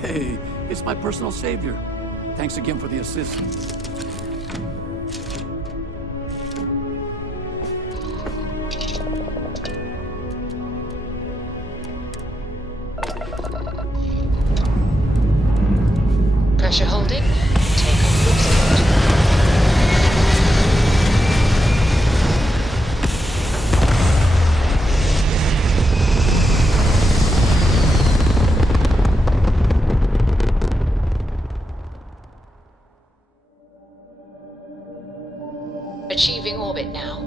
Hey, it's my personal savior. Thanks again for the assist. Pressure holding. Take off loops. Achieving orbit now.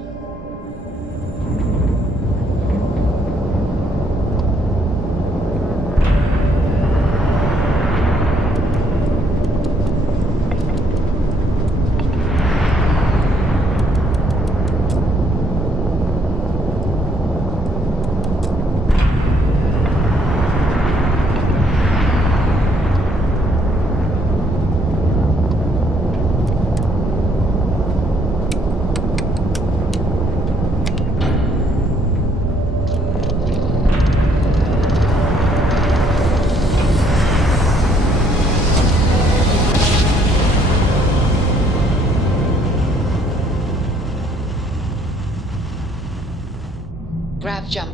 Grav jump.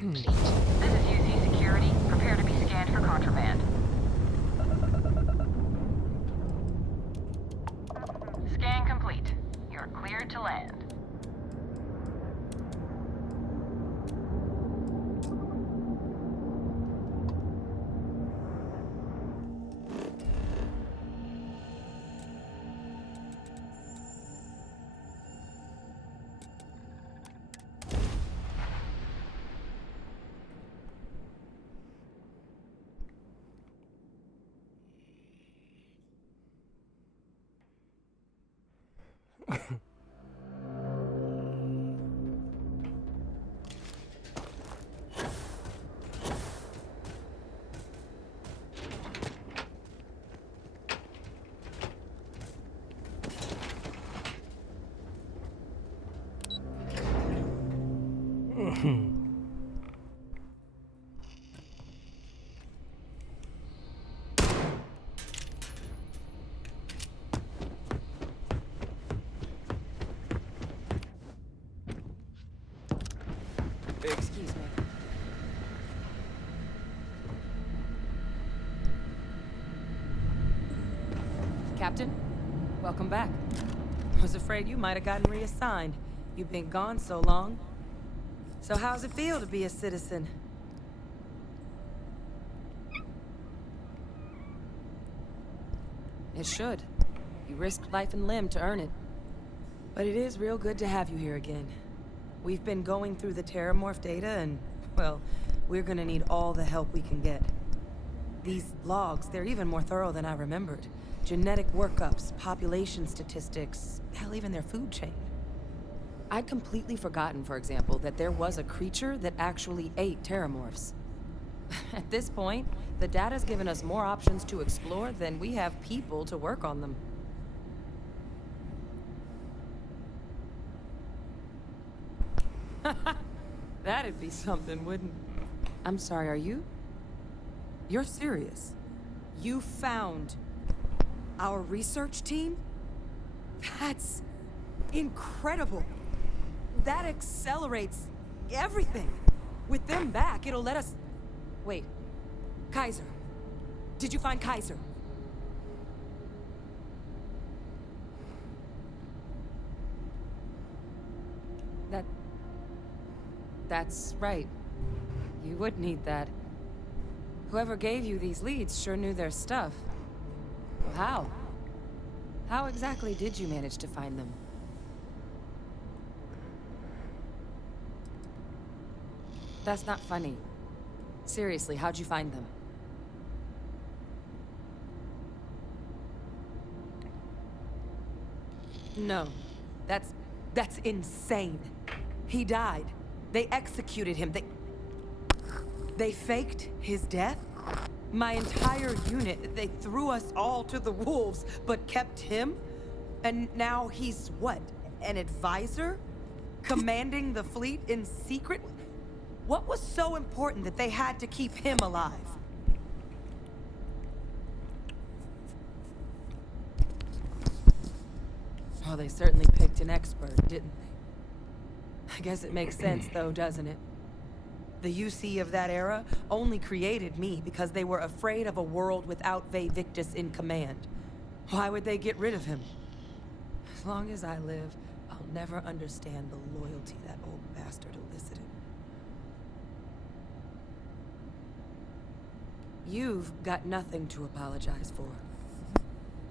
This is UC Security. Prepare to be scanned for contraband. Scan complete. You're cleared to land. Excuse me. Captain, welcome back. Was afraid you might have gotten reassigned. You've been gone so long. So how's it feel to be a citizen? It should. You risked life and limb to earn it. But it is real good to have you here again. We've been going through the Terramorph data and, well, we're gonna need all the help we can get. These logs, they're even more thorough than I remembered. Genetic workups, population statistics, hell, even their food chain. I'd completely forgotten, for example, that there was a creature that actually ate Terramorphs. At this point, the data's given us more options to explore than we have people to work on them. That'd be something, wouldn't it? I'm sorry, are you? You're serious? You found our research team? That's incredible. That accelerates everything. With them back, it'll let us... Wait. Kaiser. Did you find Kaiser? That's right. You would need that. Whoever gave you these leads sure knew their stuff. How? How exactly did you manage to find them? That's not funny. Seriously, how'd you find them? No. That's insane. He died. They executed him. They faked his death? My entire unit, they threw us all to the wolves, but kept him? And now he's what? An advisor? Commanding the fleet in secret? What was so important that they had to keep him alive? Well, they certainly picked an expert, didn't they? I guess it makes sense, though, doesn't it? The UC of that era only created me because they were afraid of a world without Vae Victus in command. Why would they get rid of him? As long as I live, I'll never understand the loyalty that old bastard elicited. You've got nothing to apologize for.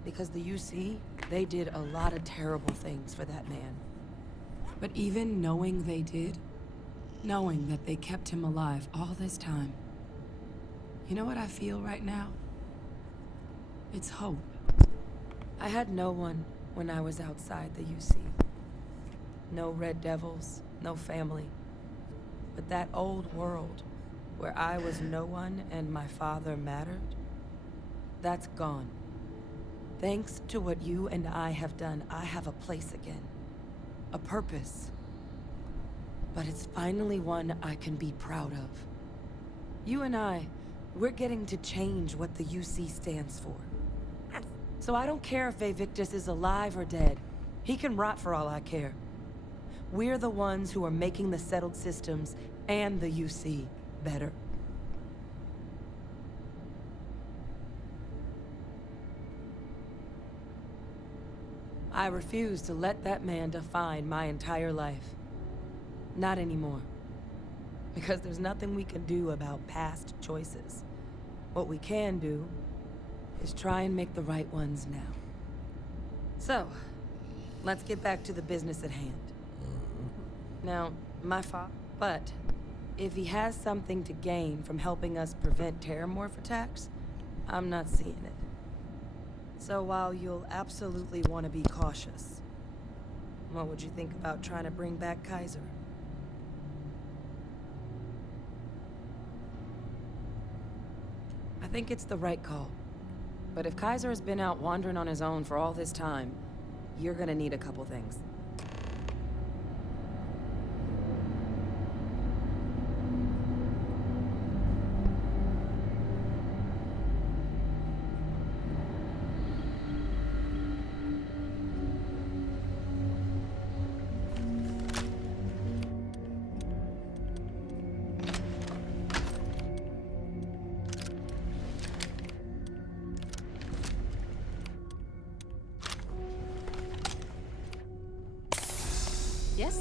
Because the UC, they did a lot of terrible things for that man. But even knowing they did, knowing that they kept him alive all this time, you know what I feel right now? It's hope. I had no one when I was outside the UC. No Red Devils, no family. But that old world, where I was no one and my father mattered, that's gone. Thanks to what you and I have done, I have a place again. A purpose. But it's finally one I can be proud of. You and I, we're getting to change what the UC stands for. So I don't care if Vae Victus is alive or dead. He can rot for all I care. We're the ones who are making the settled systems and the UC better. I refuse to let that man define my entire life. Not anymore. Because there's nothing we can do about past choices. What we can do is try and make the right ones now. So, let's get back to the business at hand. Now, my father... But, if he has something to gain from helping us prevent terramorph attacks, I'm not seeing it. So while you'll absolutely want to be cautious, what would you think about trying to bring back Kaiser? I think it's the right call. But if Kaiser has been out wandering on his own for all this time, you're gonna need a couple things. Yes?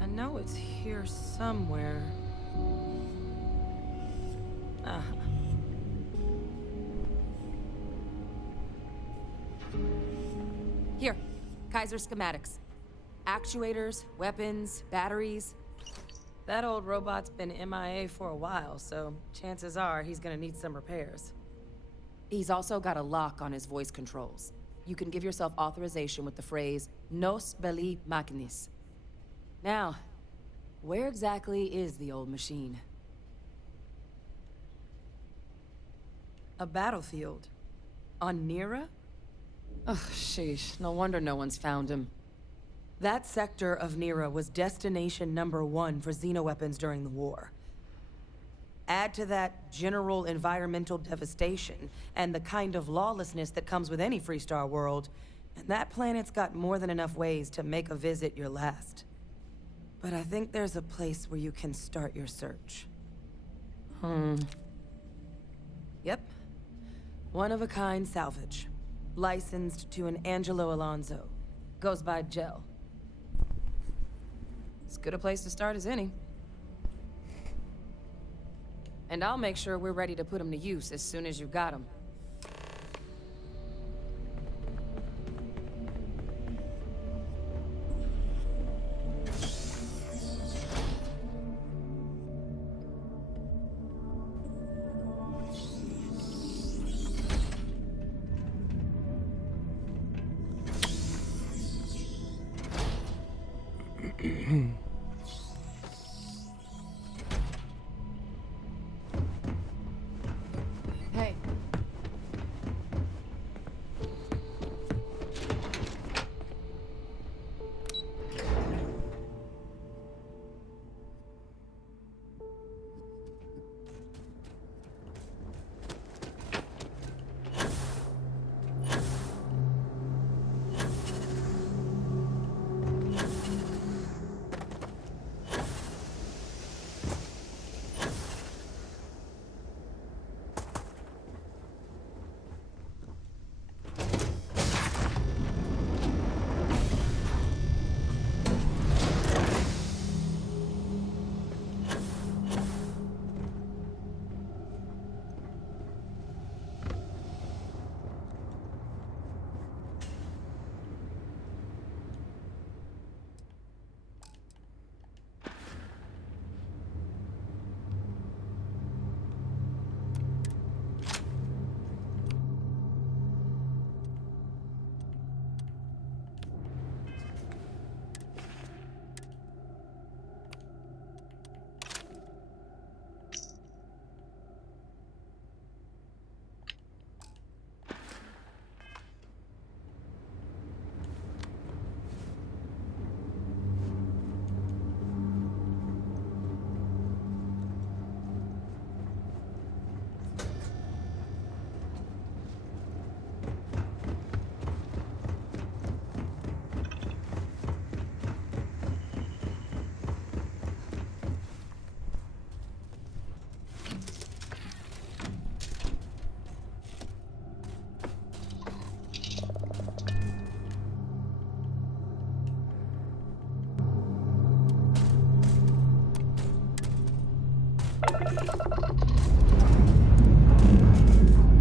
I know it's here somewhere. Here, Kaiser schematics. Actuators, weapons, batteries. That old robot's been MIA for a while, so chances are he's gonna need some repairs. He's also got a lock on his voice controls. You can give yourself authorization with the phrase, Nos belli machinis. Now, where exactly is the old machine? A battlefield. On Nira? Ugh, sheesh. No wonder no one's found him. That sector of Nira was destination #1 for xenoweapons during the war. Add to that general environmental devastation and the kind of lawlessness that comes with any Freestar world, and that planet's got more than enough ways to make a visit your last. But I think there's a place where you can start your search. Yep. One-of-a-kind salvage. Licensed to an Angelo Alonso. Goes by Gel. As good a place to start as any. And I'll make sure we're ready to put him to use as soon as you've got him. Hey.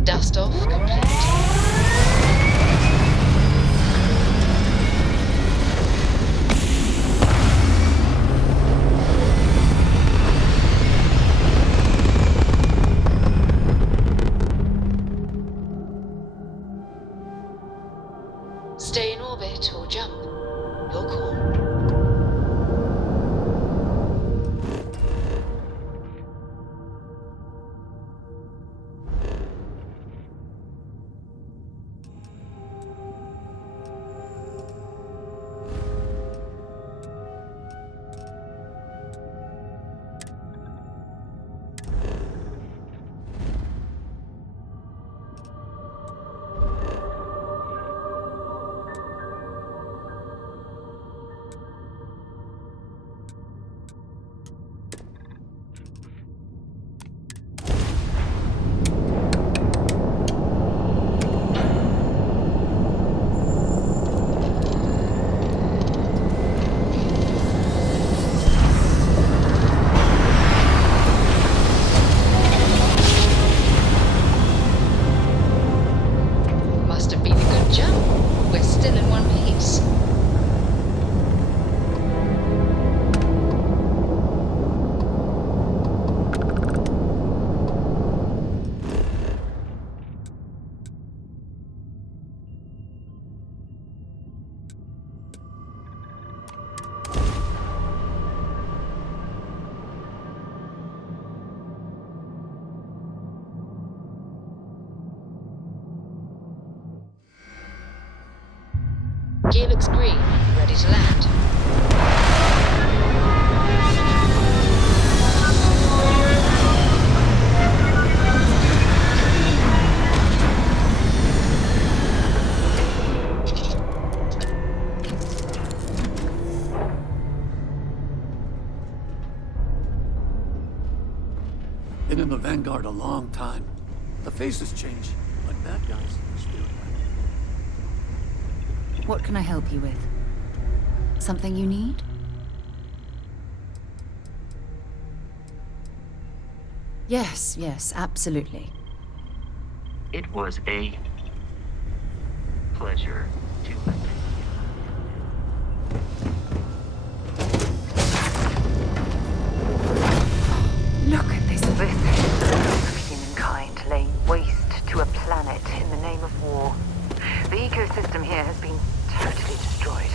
Dust off complete. Stay in orbit or jump. Your call. Must have been a good jump. We're still in one piece. Gear looks green, ready to land. Been in the Vanguard a long time. The faces change, but bad guys still. What can I help you with? Something you need? Yes, absolutely. It was a pleasure to attend. Look at this. This is humankind laying waste to a planet in the name of war. The ecosystem here has been totally destroyed.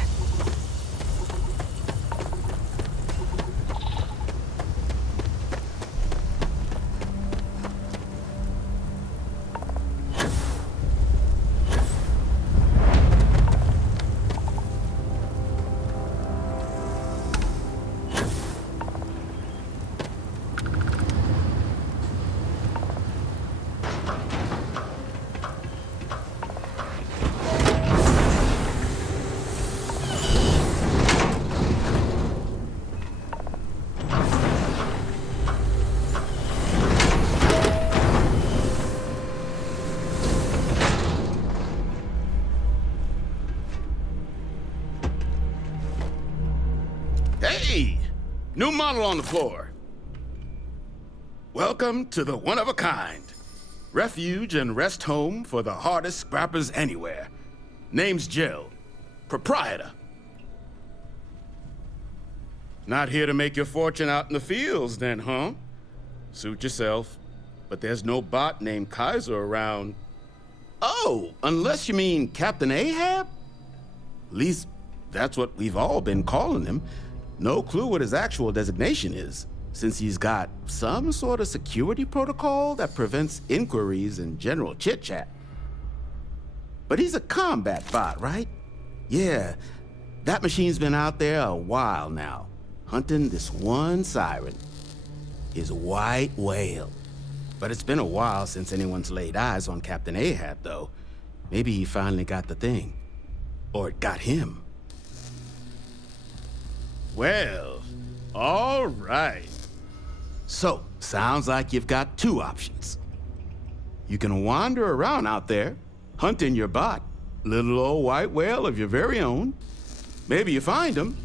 New model on the floor. Welcome to the one-of-a-kind. Refuge and rest home for the hardest scrappers anywhere. Name's Jill. Proprietor. Not here to make your fortune out in the fields then, huh? Suit yourself. But there's no bot named Kaiser around. Oh, unless you mean Captain Ahab? At least that's what we've all been calling him. No clue what his actual designation is, since he's got some sort of security protocol that prevents inquiries and general chit-chat. But he's a combat bot, right? Yeah, that machine's been out there a while now, hunting this one siren, his white whale. But it's been a while since anyone's laid eyes on Captain Ahab, though. Maybe he finally got the thing. Or it got him. Well, all right. So, sounds like you've got two options. You can wander around out there, hunting your bot, little old white whale of your very own. Maybe you find him.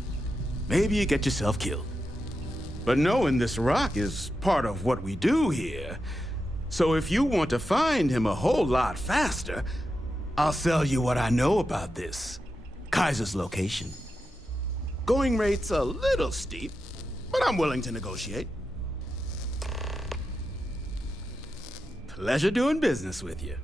Maybe you get yourself killed. But knowing this rock is part of what we do here. So if you want to find him a whole lot faster, I'll sell you what I know about this. Kaiser's location. Going rate's a little steep, but I'm willing to negotiate. Pleasure doing business with you.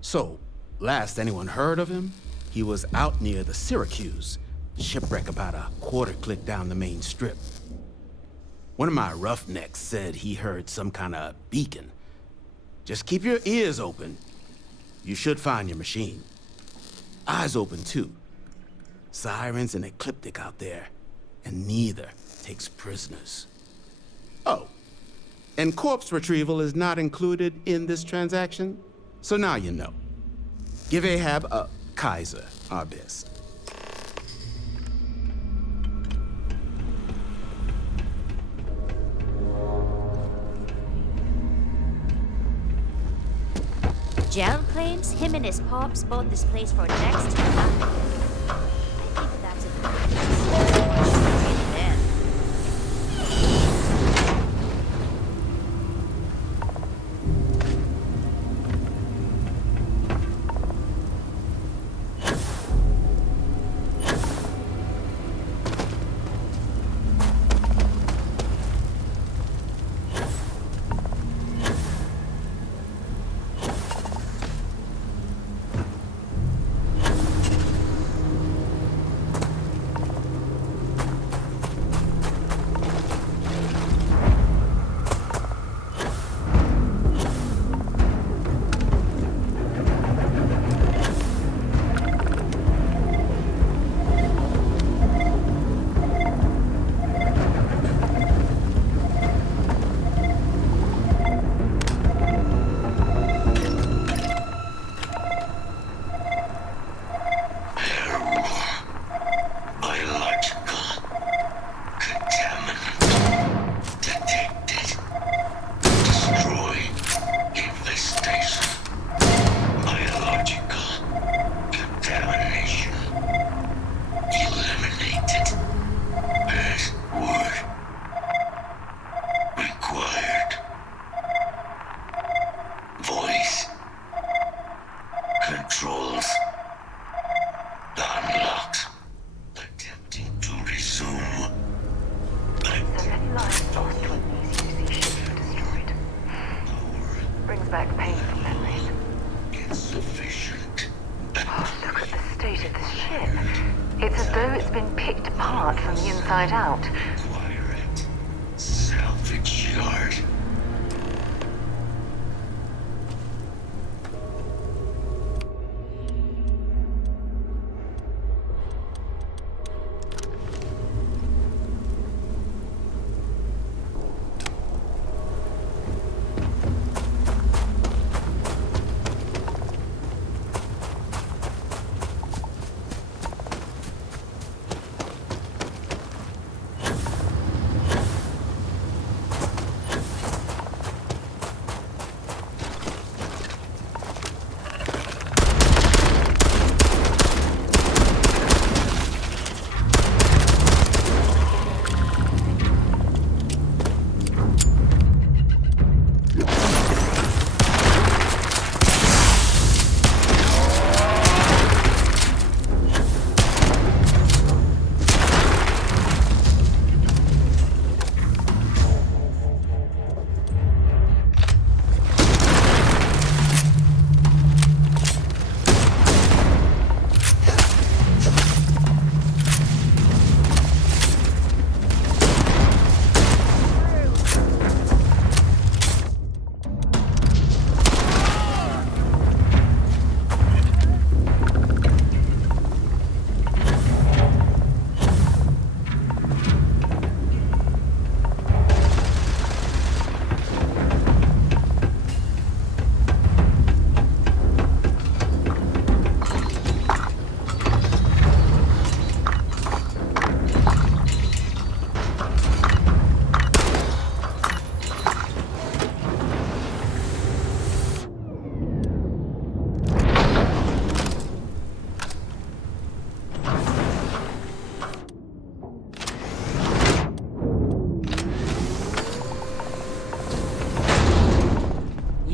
So, last anyone heard of him, he was out near the Syracuse, shipwreck about a quarter click down the main strip. One of my roughnecks said he heard some kind of beacon. Just keep your ears open. You should find your machine. Eyes open, too. Sirens and ecliptic out there, and neither takes prisoners. Oh, and corpse retrieval is not included in this transaction, so now you know. Give Ahab Kaiser our best. Jel claims him and his pops bought this place for next to nothing. I think that's a good there. Out. Salvage yard.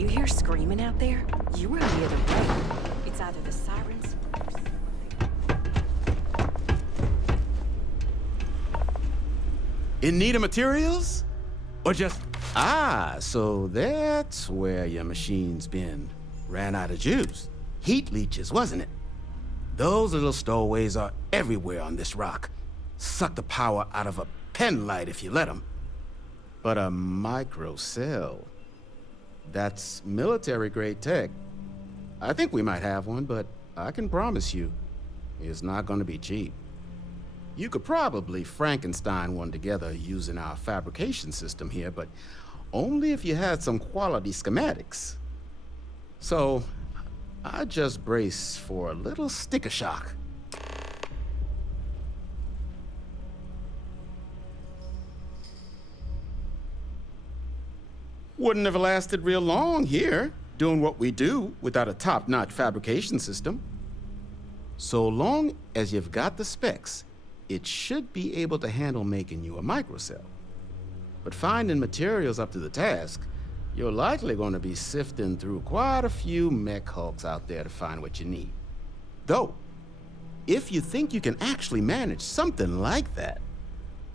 you hear screaming out there? You were on the other way. It's either the sirens or In need of materials? Or just... Ah, so that's where your machine's been. Ran out of juice. Heat leeches, wasn't it? Those little stowaways are everywhere on this rock. Suck the power out of a pen light if you let them. But a microcell... That's military-grade tech. I think we might have one, but I can promise you, it's not gonna be cheap. You could probably Frankenstein one together using our fabrication system here, but only if you had some quality schematics. So, I just brace for a little sticker shock. Wouldn't have lasted real long here, doing what we do without a top-notch fabrication system. So long as you've got the specs, it should be able to handle making you a microcell. But finding materials up to the task, you're likely going to be sifting through quite a few mech hulks out there to find what you need. Though, if you think you can actually manage something like that,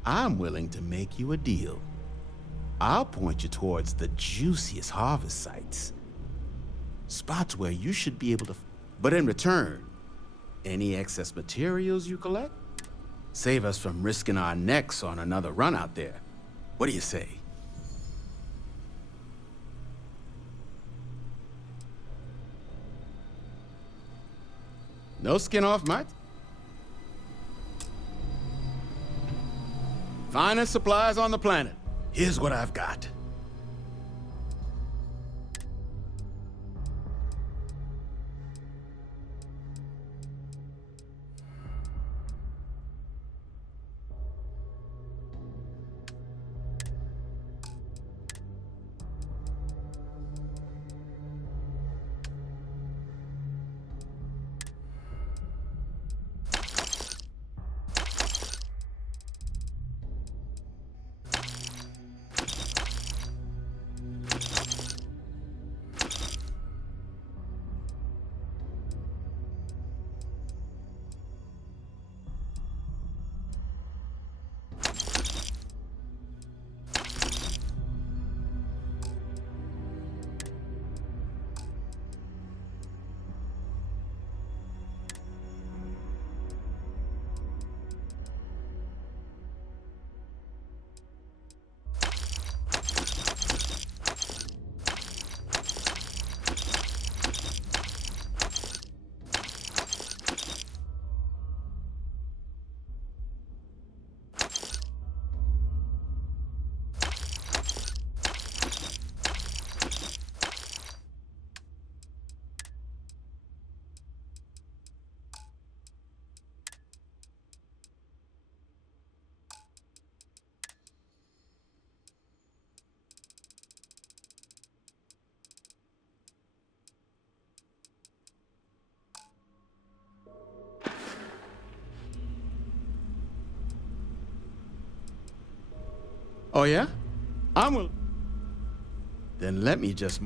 I'm willing to make you a deal. I'll point you towards the juiciest harvest sites. Spots where you should be able to... But in return, any excess materials you collect, save us from risking our necks on another run out there. What do you say? No skin off, mate? Finest supplies on the planet. Here's what I've got. Oh, yeah? I'm will. Then let me just...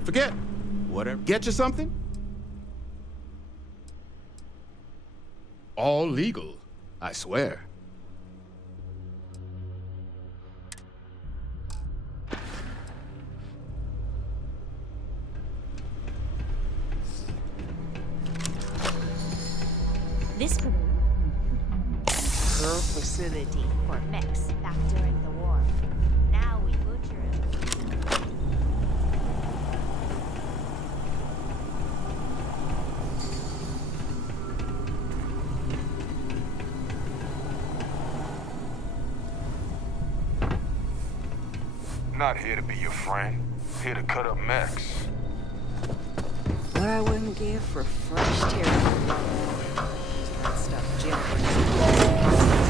don't forget, whatever. Get you something? All legal, I swear. This could her facility for mechs back during the war. Now we butcher him. Not here to be your friend. Here to cut up mechs. What I wouldn't give for fresh territory. That stuff Jim brings.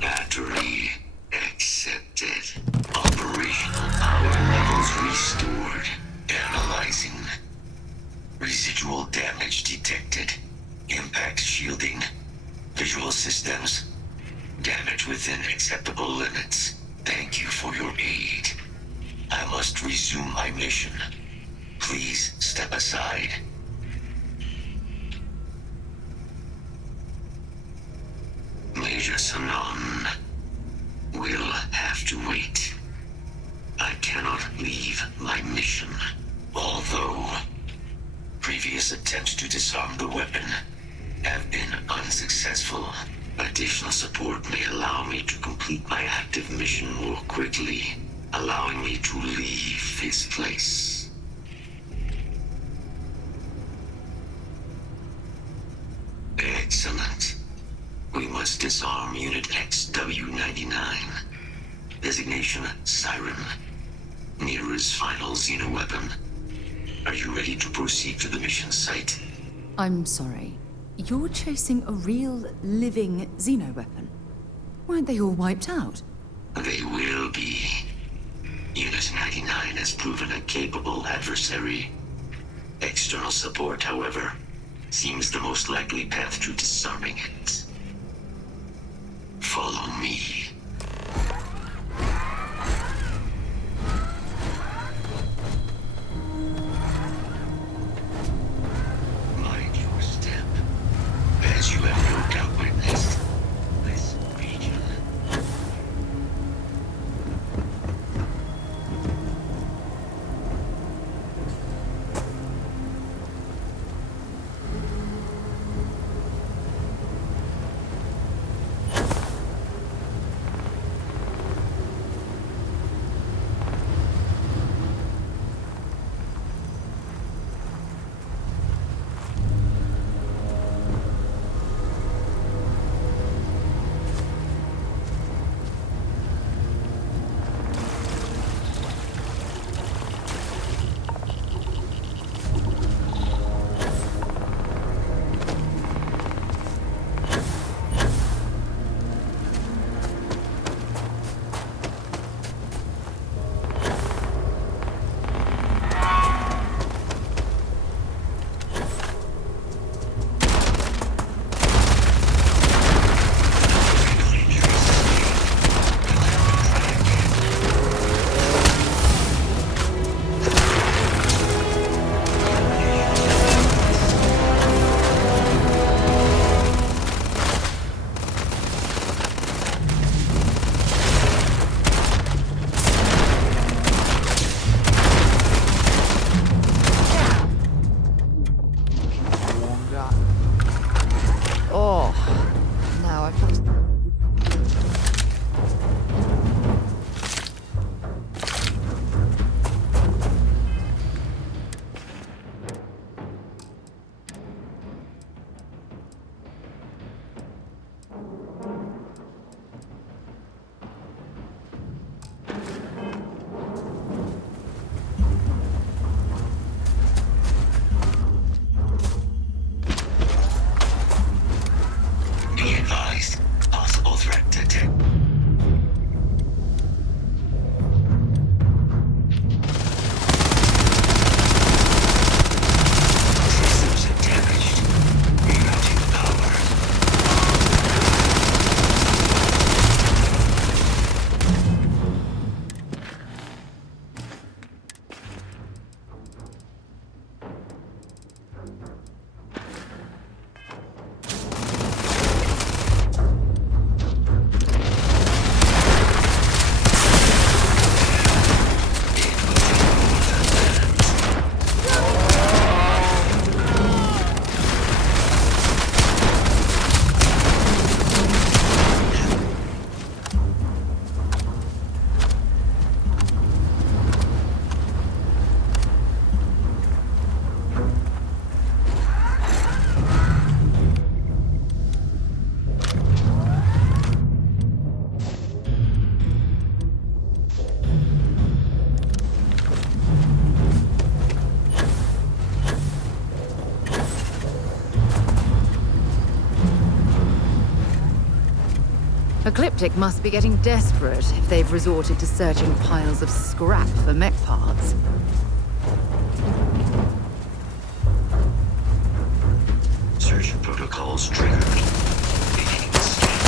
Battery accepted. Operational power levels restored. Analyzing. Residual damage detected. Impact shielding. Visual systems. Damage within acceptable limits. Thank you for your aid. I must resume my mission. Please step aside. Major Sanon will have to wait. I cannot leave my mission. Although previous attempts to disarm the weapon have been unsuccessful, additional support may allow me to complete my active mission more quickly, allowing me to leave this place. Excellent. We must disarm Unit XW-99. Designation Siren. Nearest final Xeno weapon. Are you ready to proceed to the mission site? I'm sorry. You're chasing a real, living Xeno weapon? Weren't they all wiped out? They will be. Unit 99 has proven a capable adversary. External support, however, seems the most likely path to disarming it. Follow me. Mind your step, as you have no doubt witnessed this region. Ecliptic must be getting desperate if they've resorted to searching piles of scrap for mech parts. Search protocols triggered. Beginning scan.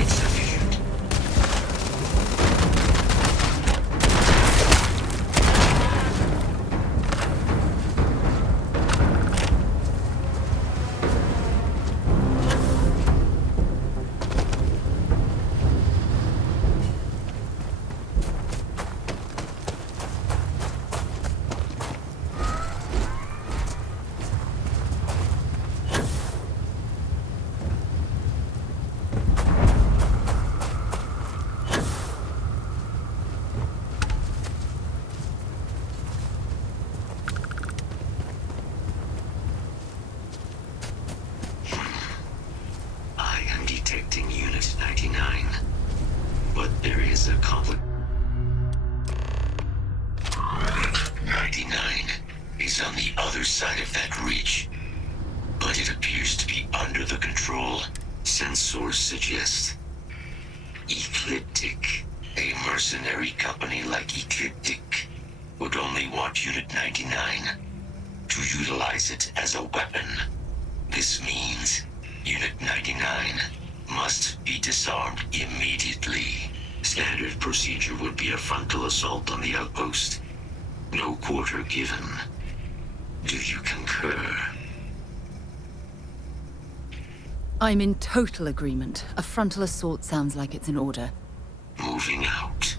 Insufficient. I am detecting Unit 99, but there is a conflict. 99 is on the other side of that ridge, but it appears to be under the control sensors suggest. Ecliptic, a mercenary company like Ecliptic, would only want Unit 99 to utilize it as a weapon. This means Unit 99 must be disarmed immediately. Standard procedure would be a frontal assault on the outpost. No quarter given. Do you concur? I'm in total agreement. A frontal assault sounds like it's in order. Moving out.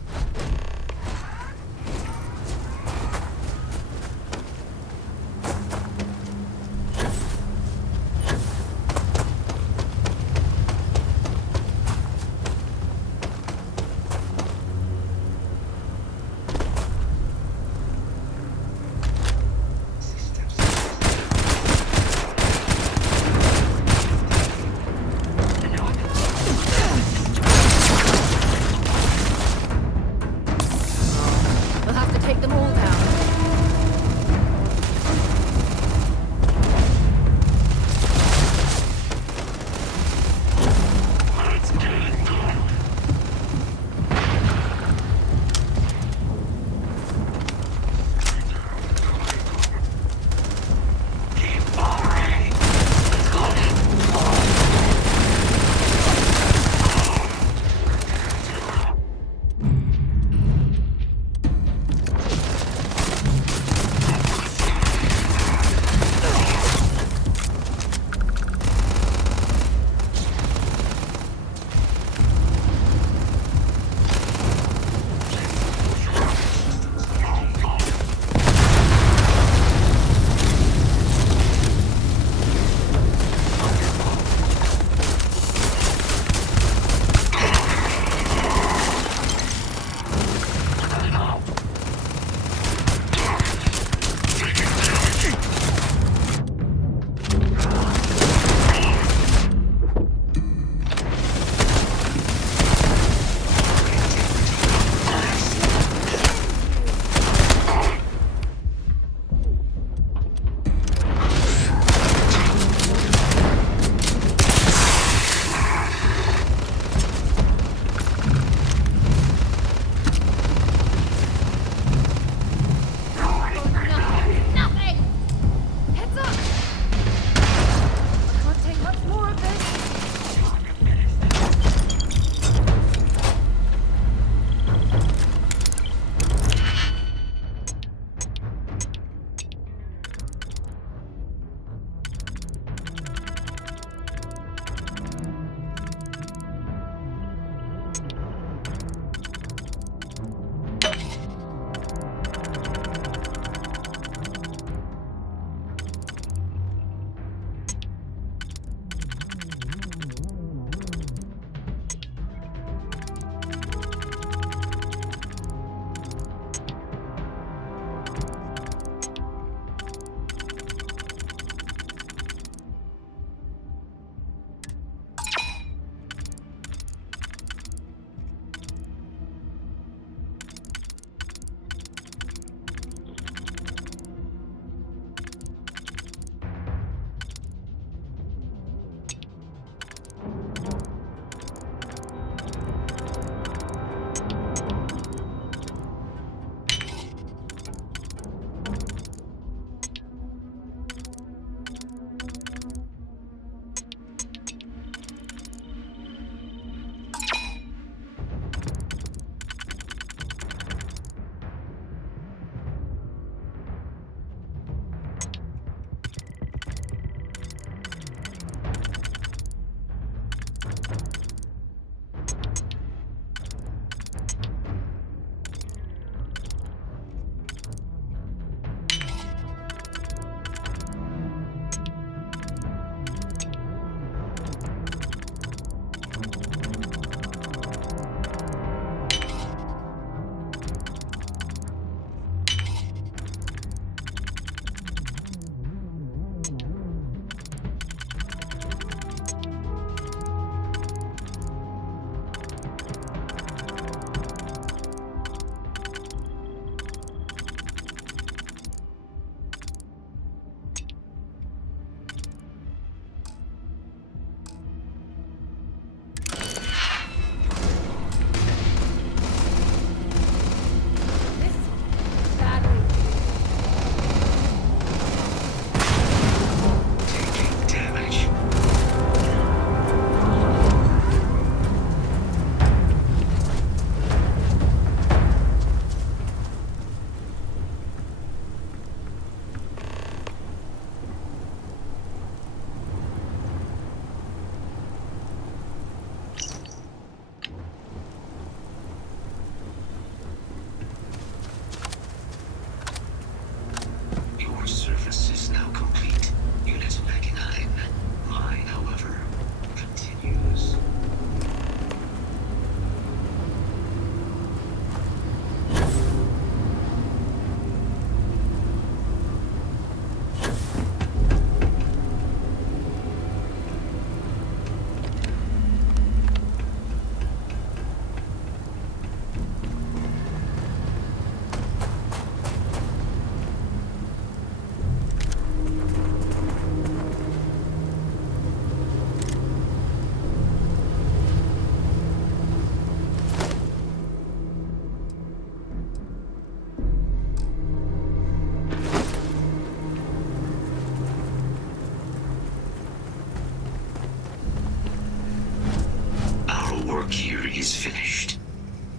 is finished.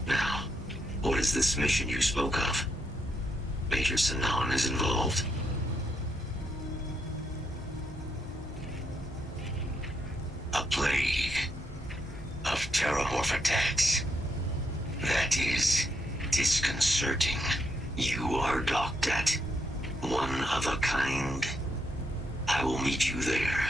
Now, what is this mission you spoke of? Major Sanan is involved? A plague of terramorph attacks. That is disconcerting. You are docked at one of a kind. I will meet you there.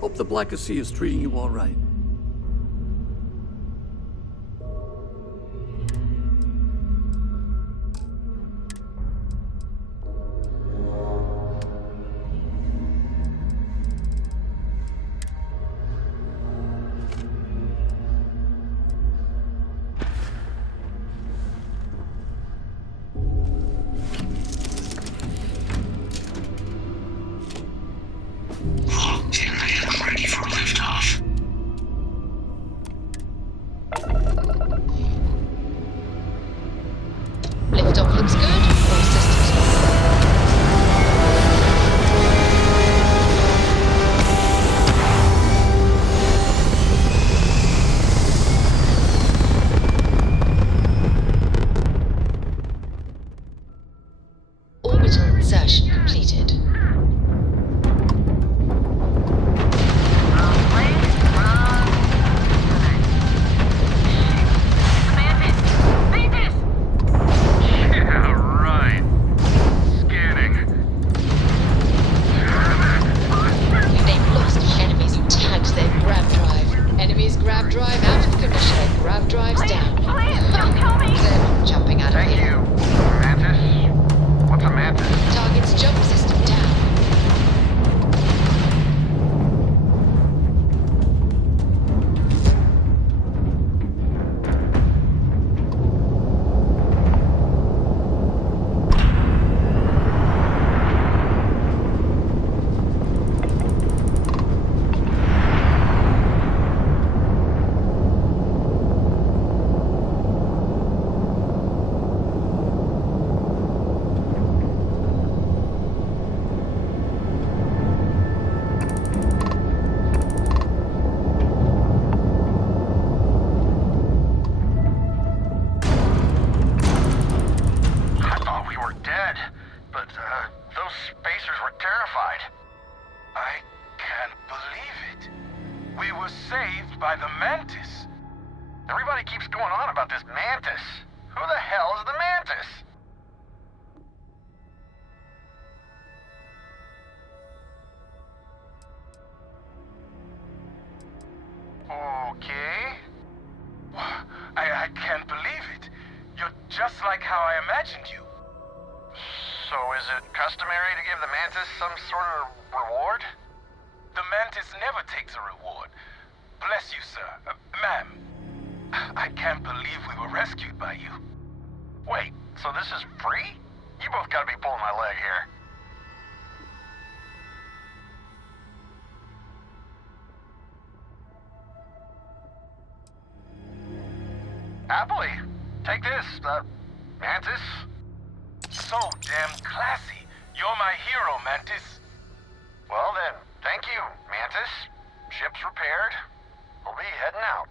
Hope the Black Sea is treating you all right. Locked in and ready for liftoff. Liftoff looks good. All systems go. Orbital insertion completed. Grab drive out of commission. Grab drives down. Please, don't kill me! They're jumping out of Thank here. you. Mantis? What's a mantis? Target's jump system down. By the Mantis. Everybody keeps going on about this Mantis. Who the hell is the Mantis? Okay. I can't believe it. You're just like how I imagined you. So is it customary to give the Mantis some sort of reward? The Mantis never takes a reward. Bless you, sir. Ma'am. I can't believe we were rescued by you. Wait, so this is free? You both gotta be pulling my leg here. Happily. Take this, Mantis. So damn classy. You're my hero, Mantis. Well then, thank you, Mantis. Ship's repaired. We'll be heading out.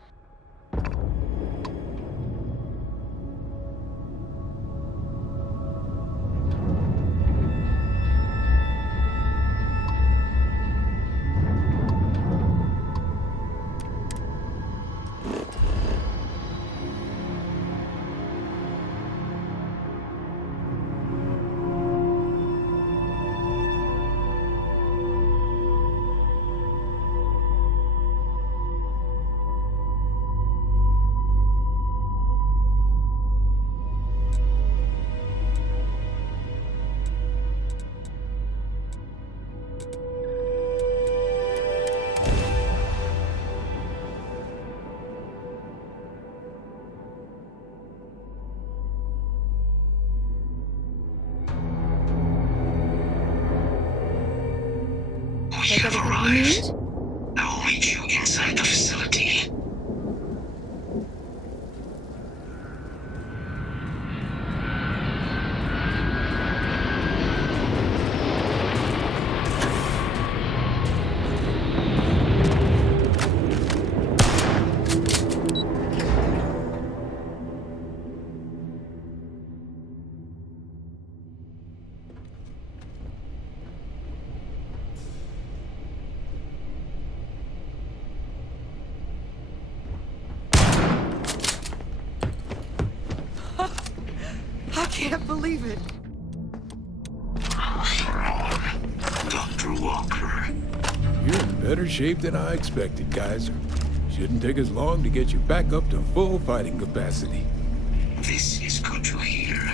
We have arrived. I will meet you inside the facility. I can't believe it. Dr. Walker. You're in Better shape than I expected, Kaiser. Shouldn't take us long to get you back up to full fighting capacity. This is good to hear.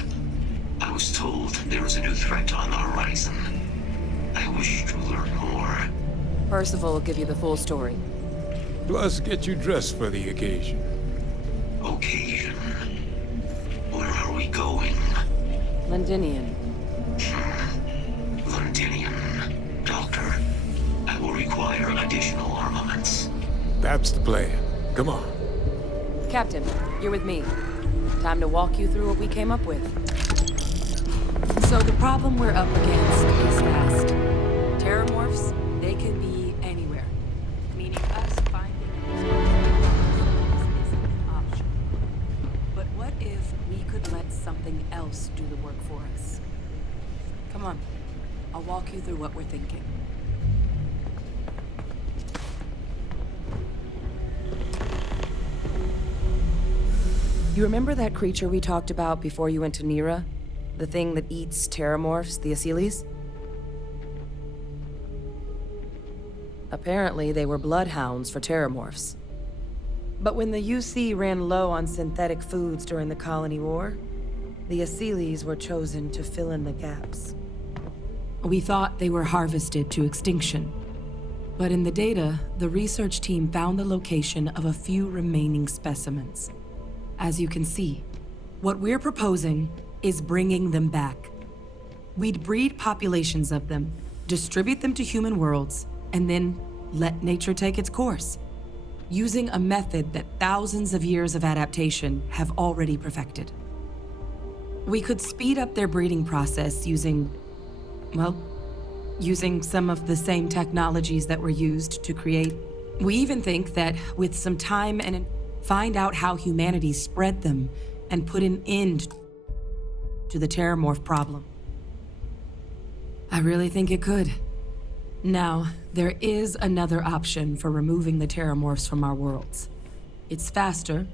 I was told there was a new threat on the horizon. I wish to learn more. Percival will give you the full story. Plus, get you dressed for the occasion. Occasion? Where are we going? Londinian. Londinian. Doctor, I will require additional armaments. That's the plan. Come on. Captain, you're with me. Time to walk you through what we came up with. So the problem we're up against is vast. Terramorphs, they can be anywhere. Meaning us finding and isn't an option. But what if we could let something else do the work for us? Come on. I'll walk you through what we're thinking. You remember that creature we talked about before you went to Nira? The thing that eats terramorphs, the Asyles? Apparently, they were bloodhounds for terramorphs. But when the UC ran low on synthetic foods during the Colony War, the Asyles were chosen to fill in the gaps. We thought they were harvested to extinction. But in the data, the research team found the location of a few remaining specimens. As you can see, what we're proposing is bringing them back. We'd breed populations of them, distribute them to human worlds, and then let nature take its course, using a method that thousands of years of adaptation have already perfected. We could speed up their breeding process using some of the same technologies that were used to create. We even think that with some time and find out how humanity spread them and put an end to the terramorph problem. I really think it could. Now, there is another option for removing the terramorphs from our worlds. It's faster,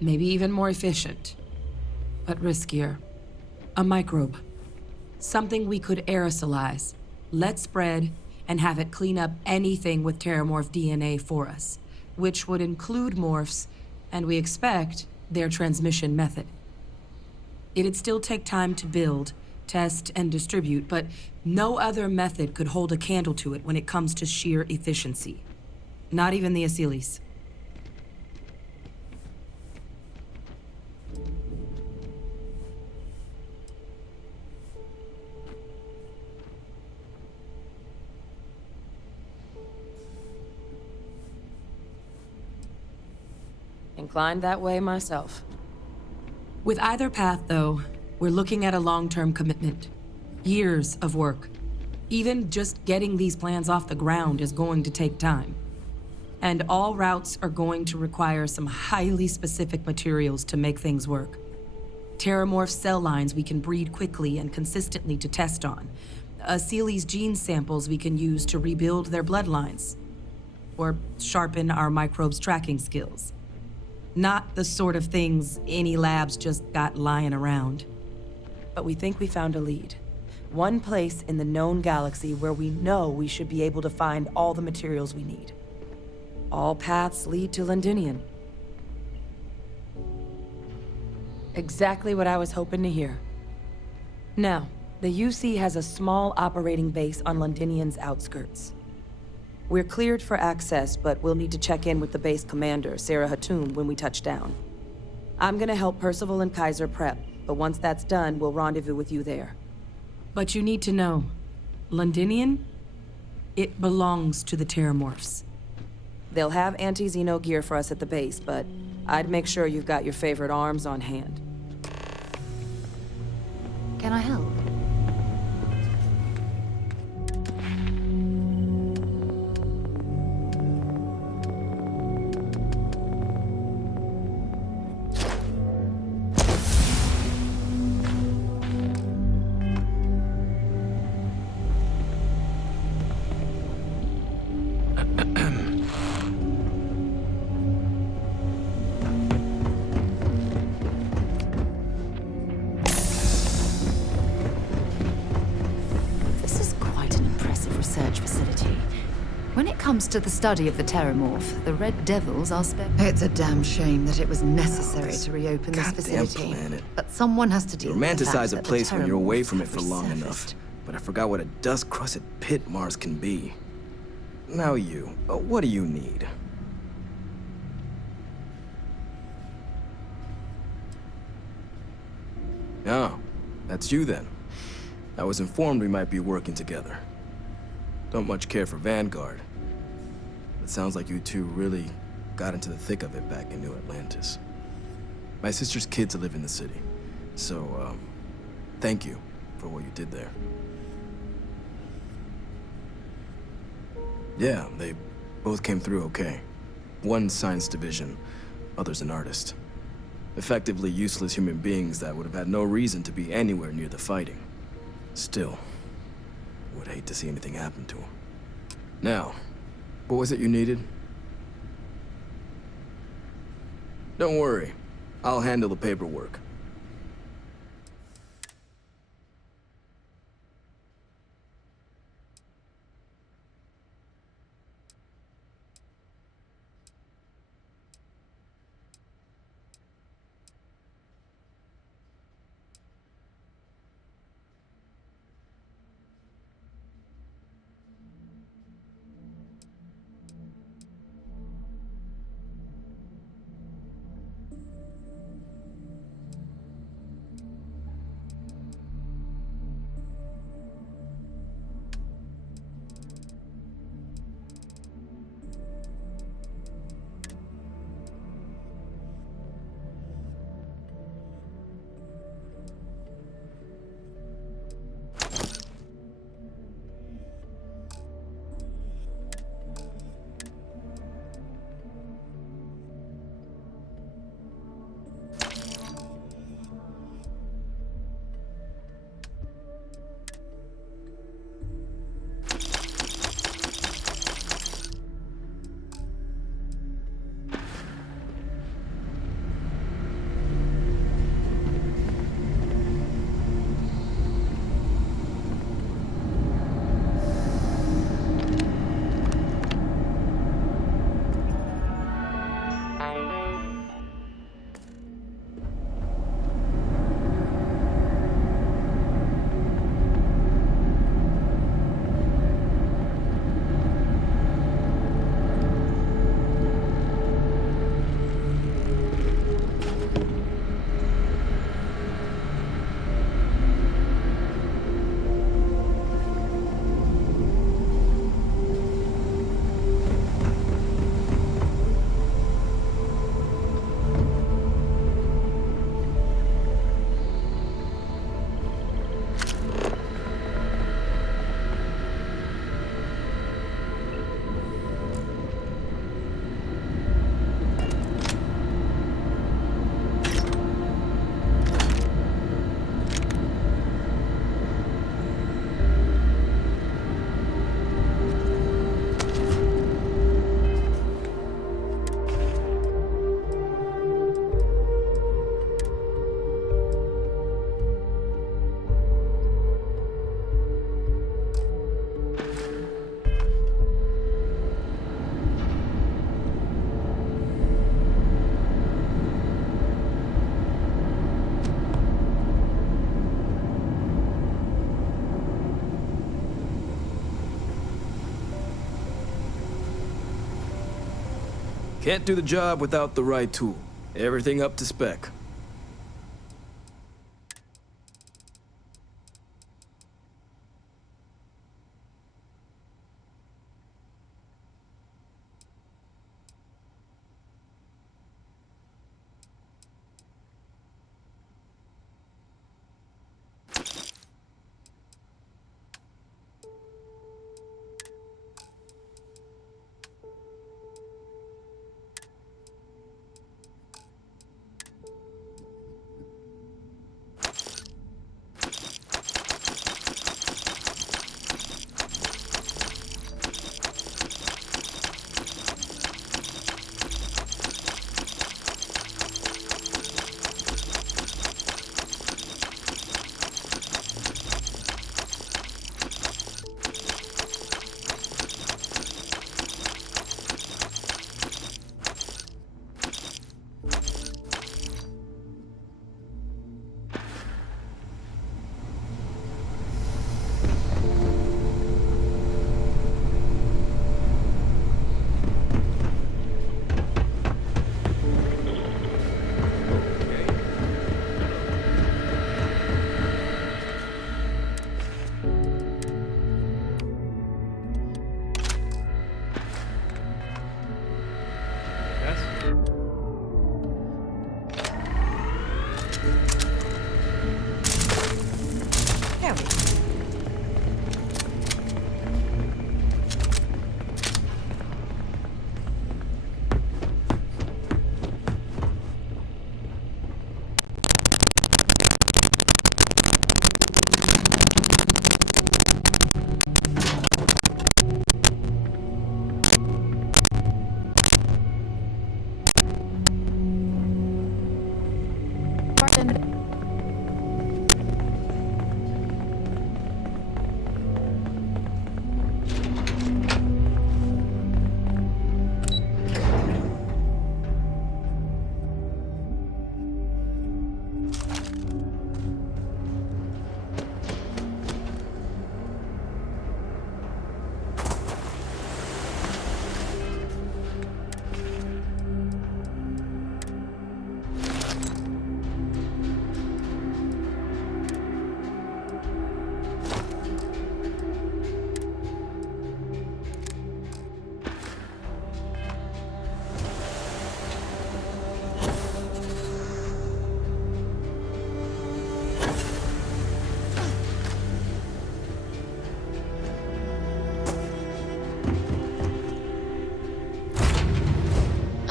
maybe even more efficient, but riskier. A microbe. Something we could aerosolize, let spread, and have it clean up anything with terramorph DNA for us, which would include morphs, and we expect their transmission method. It'd still take time to build, test, and distribute, but no other method could hold a candle to it when it comes to sheer efficiency. Not even the Asyles. Inclined that way myself. With either path, though, we're looking at a long-term commitment. Years of work. Even just getting these plans off the ground is going to take time. And all routes are going to require some highly specific materials to make things work. Terramorph cell lines we can breed quickly and consistently to test on. Asyles gene samples we can use to rebuild their bloodlines. Or sharpen our microbes' tracking skills. Not the sort of things any labs just got lying around. But we think we found a lead. One place in the known galaxy where we know we should be able to find all the materials we need. All paths lead to Londinian. Exactly what I was hoping to hear. Now, the UC has a small operating base on Londinian's outskirts. We're cleared for access, but we'll need to check in with the base commander, Sarah Hatum, when we touch down. I'm gonna help Percival and Kaiser prep, but once that's done, we'll rendezvous with you there. But you need to know, Londinian, it belongs to the Terramorphs. They'll have anti-Xeno gear for us at the base, but I'd make sure you've got your favorite arms on hand. Can I help? comes to the study of the Terramorph, the Red Devils are It's a damn shame that it was necessary to reopen this facility. Planet. But someone has to deal with the fact Romanticize a that the place when you're away Terramorphs from it have for long resurfaced. enough. But I forgot what a dust-crusted pit Mars can be. Now you, what do you need? Oh, that's you then. I was informed we might be working together. Don't much care for Vanguard. It sounds like you two really got into the thick of it back in New Atlantis. My sister's kids live in the city, so, thank you for what you did there. Yeah, they both came through okay. One science division, other's an artist. Effectively useless human beings that would have had no reason to be anywhere near the fighting. Still, would hate to see anything happen to them. Now, what was it you needed? Don't worry, I'll handle the paperwork. Can't do the job without the right tool. Everything up to spec.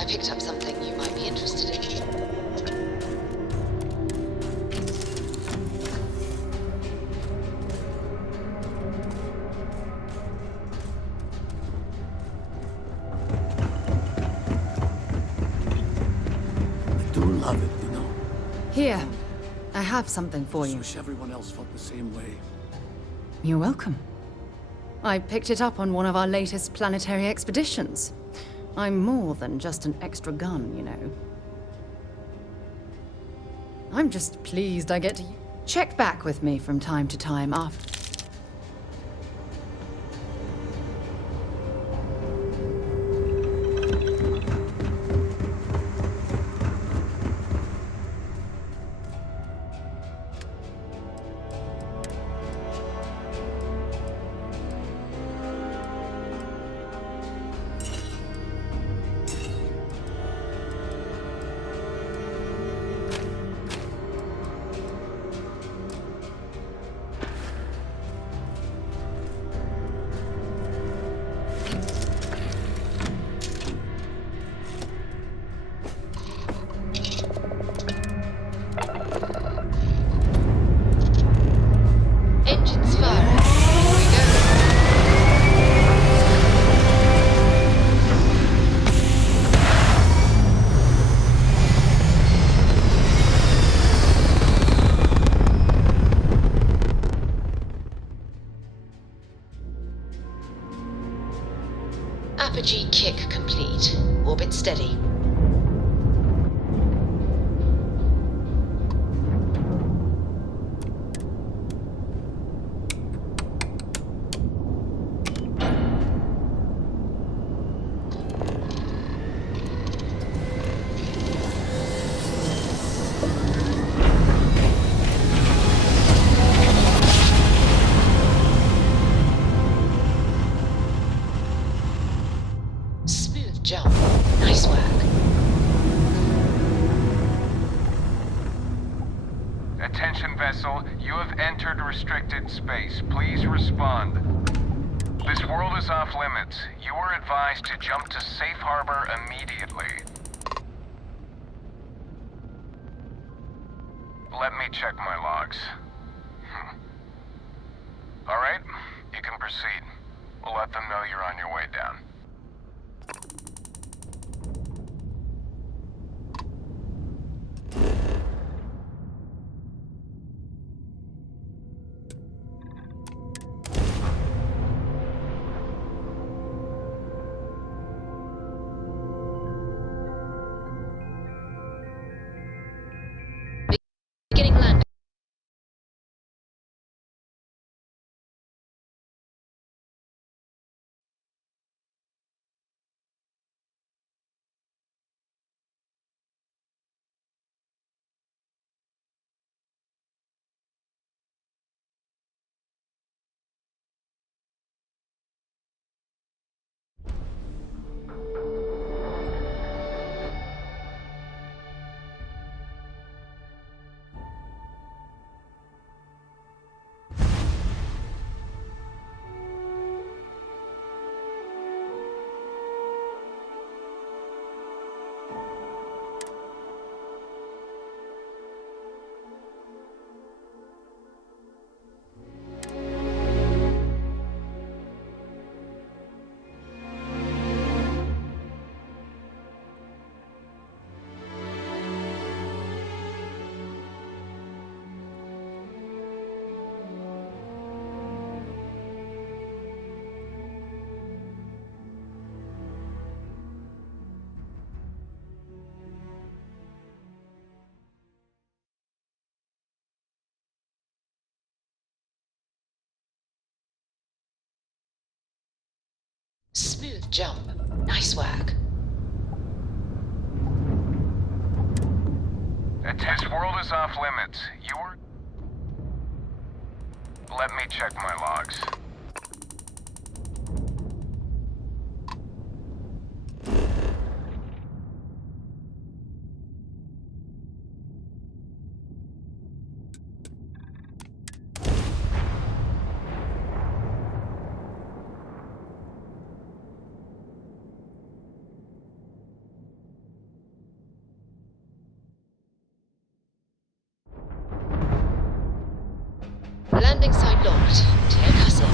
picked up something you might be interested in. I do love it, you know. Here, I have something for I you. wish everyone else felt the same way. You're welcome. I picked it up on one of our latest planetary expeditions. I'm more than just an extra gun, you know. I'm just pleased I get to check back with me from time to time after. Engines firing. Here we go. Apogee kick complete. Orbit steady. Smooth jump. Nice work. Attention vessel, you have entered restricted space. Please respond. This world is off limits. You are advised to jump to safe harbor immediately. Let me check my logs. Alright, you can proceed. We'll let them know you're on your way down. Beginning landing. Smooth jump. Nice work. This world is off limits. You were... Let me check my logs. landing site locked. Take us in.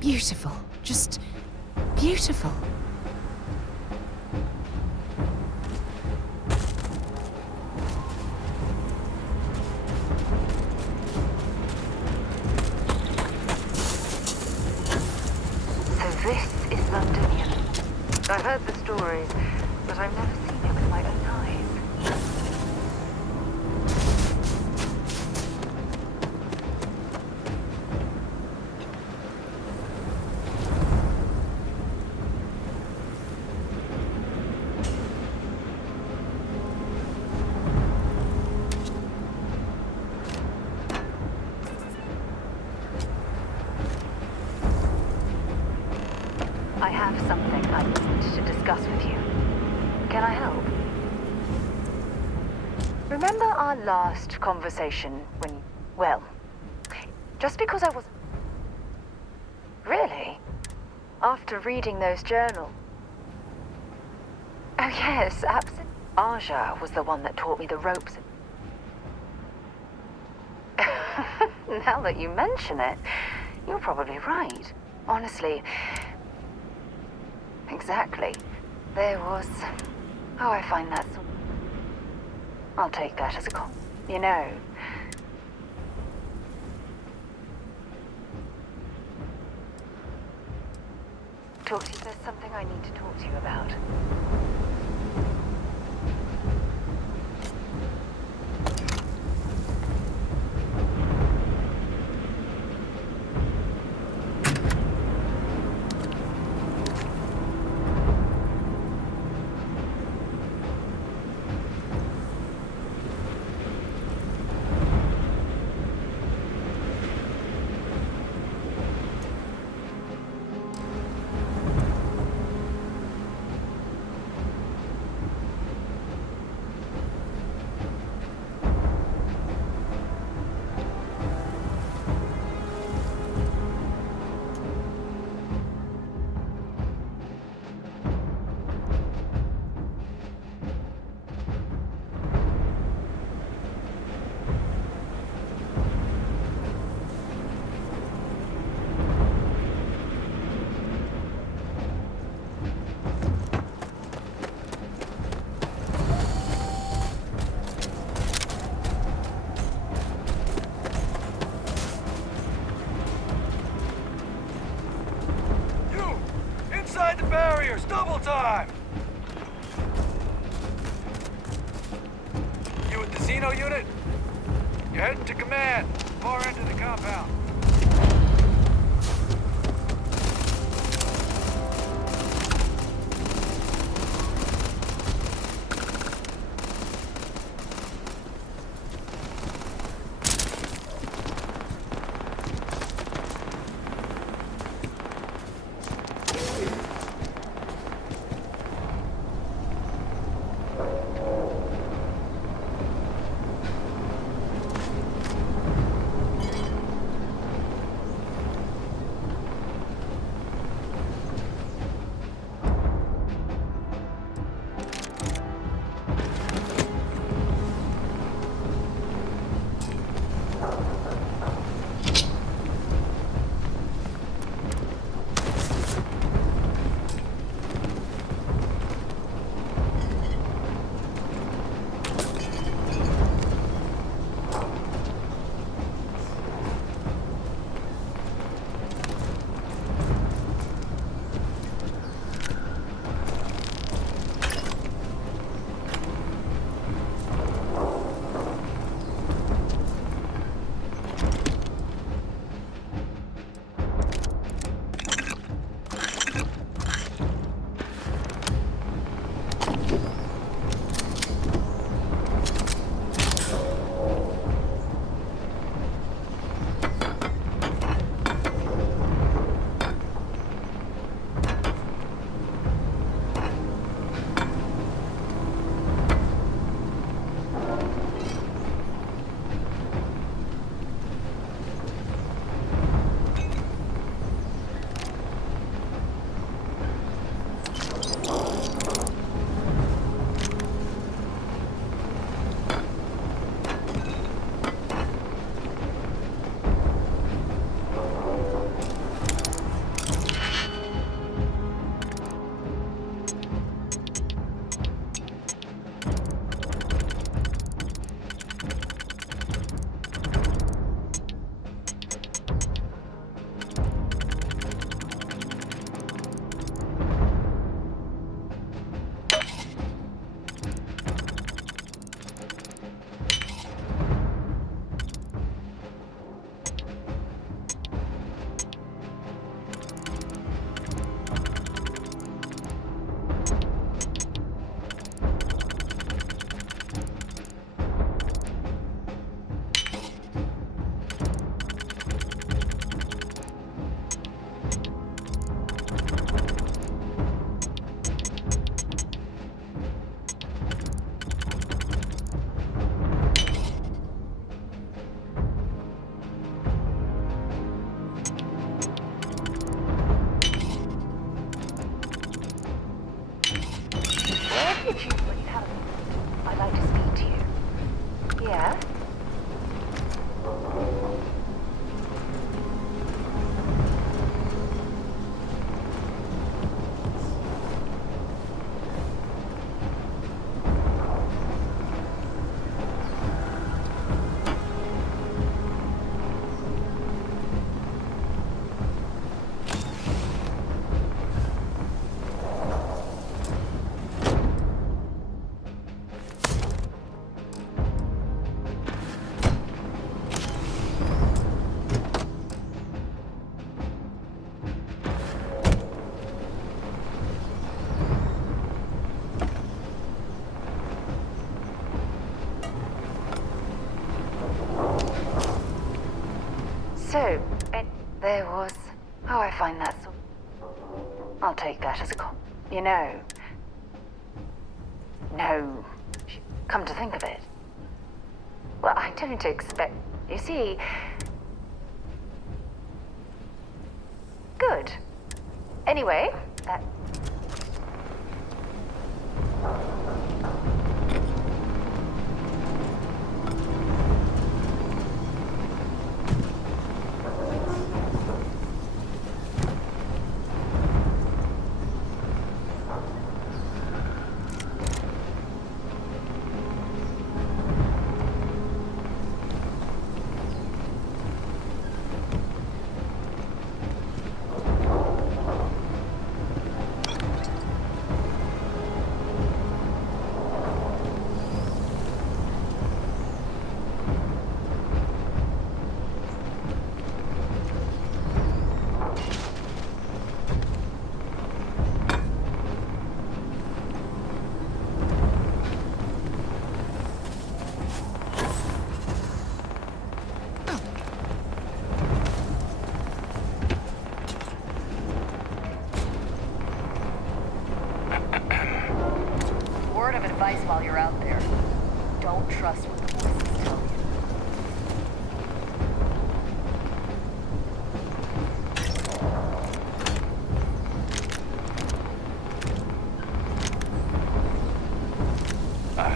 Beautiful. Just beautiful. So this is Londonian. I've heard the stories, but I've never seen it with my own eyes. I have something I need to discuss with you. Can I help? Remember our last conversation when, well, just because I was... Really? After reading those journals? Oh yes, absolutely. Aja was the one that taught me the ropes. Now that you mention it, you're probably right. Honestly, exactly. There was... Oh, I find that so... I'll take that as a compliment. You know... Talk to you. There's something I need to talk to you about. Inside the barriers, double time! You with the Xeno unit? You're heading to command, far end of the compound. could choose when you have a moment. I'd like to speak to you. Yeah? So, there was... Oh, I find that so... I'll take that as a you know... No. Come to think of it. Well, I don't expect... You see... Good. Anyway, that... Word of advice while you're out there. Don't trust what the voices tell you.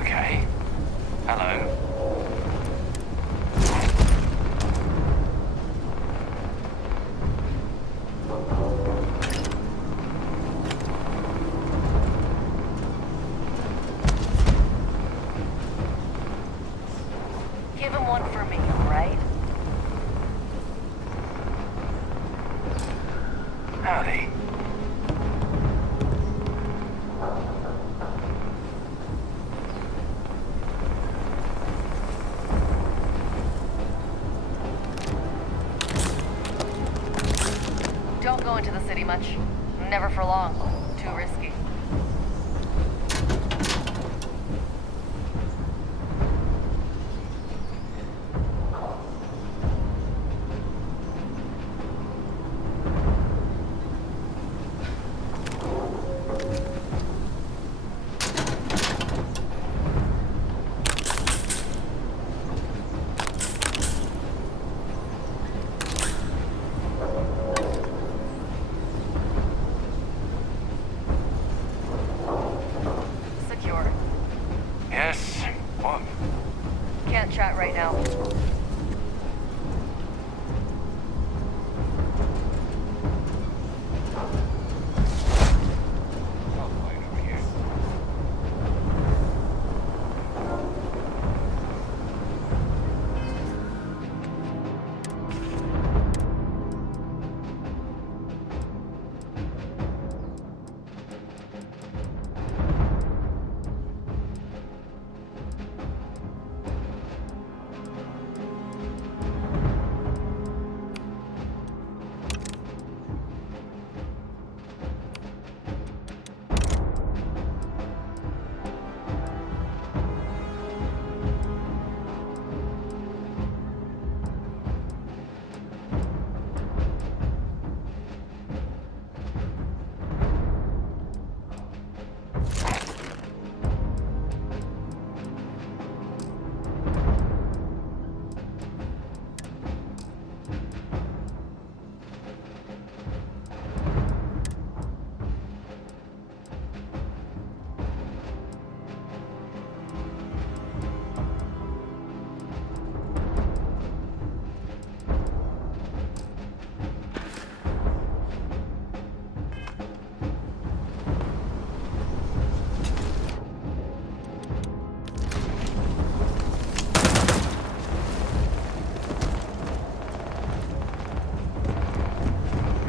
Okay. Hello. Give him one for me, alright? Howdy. Don't go into the city much. Never for long. Too risky.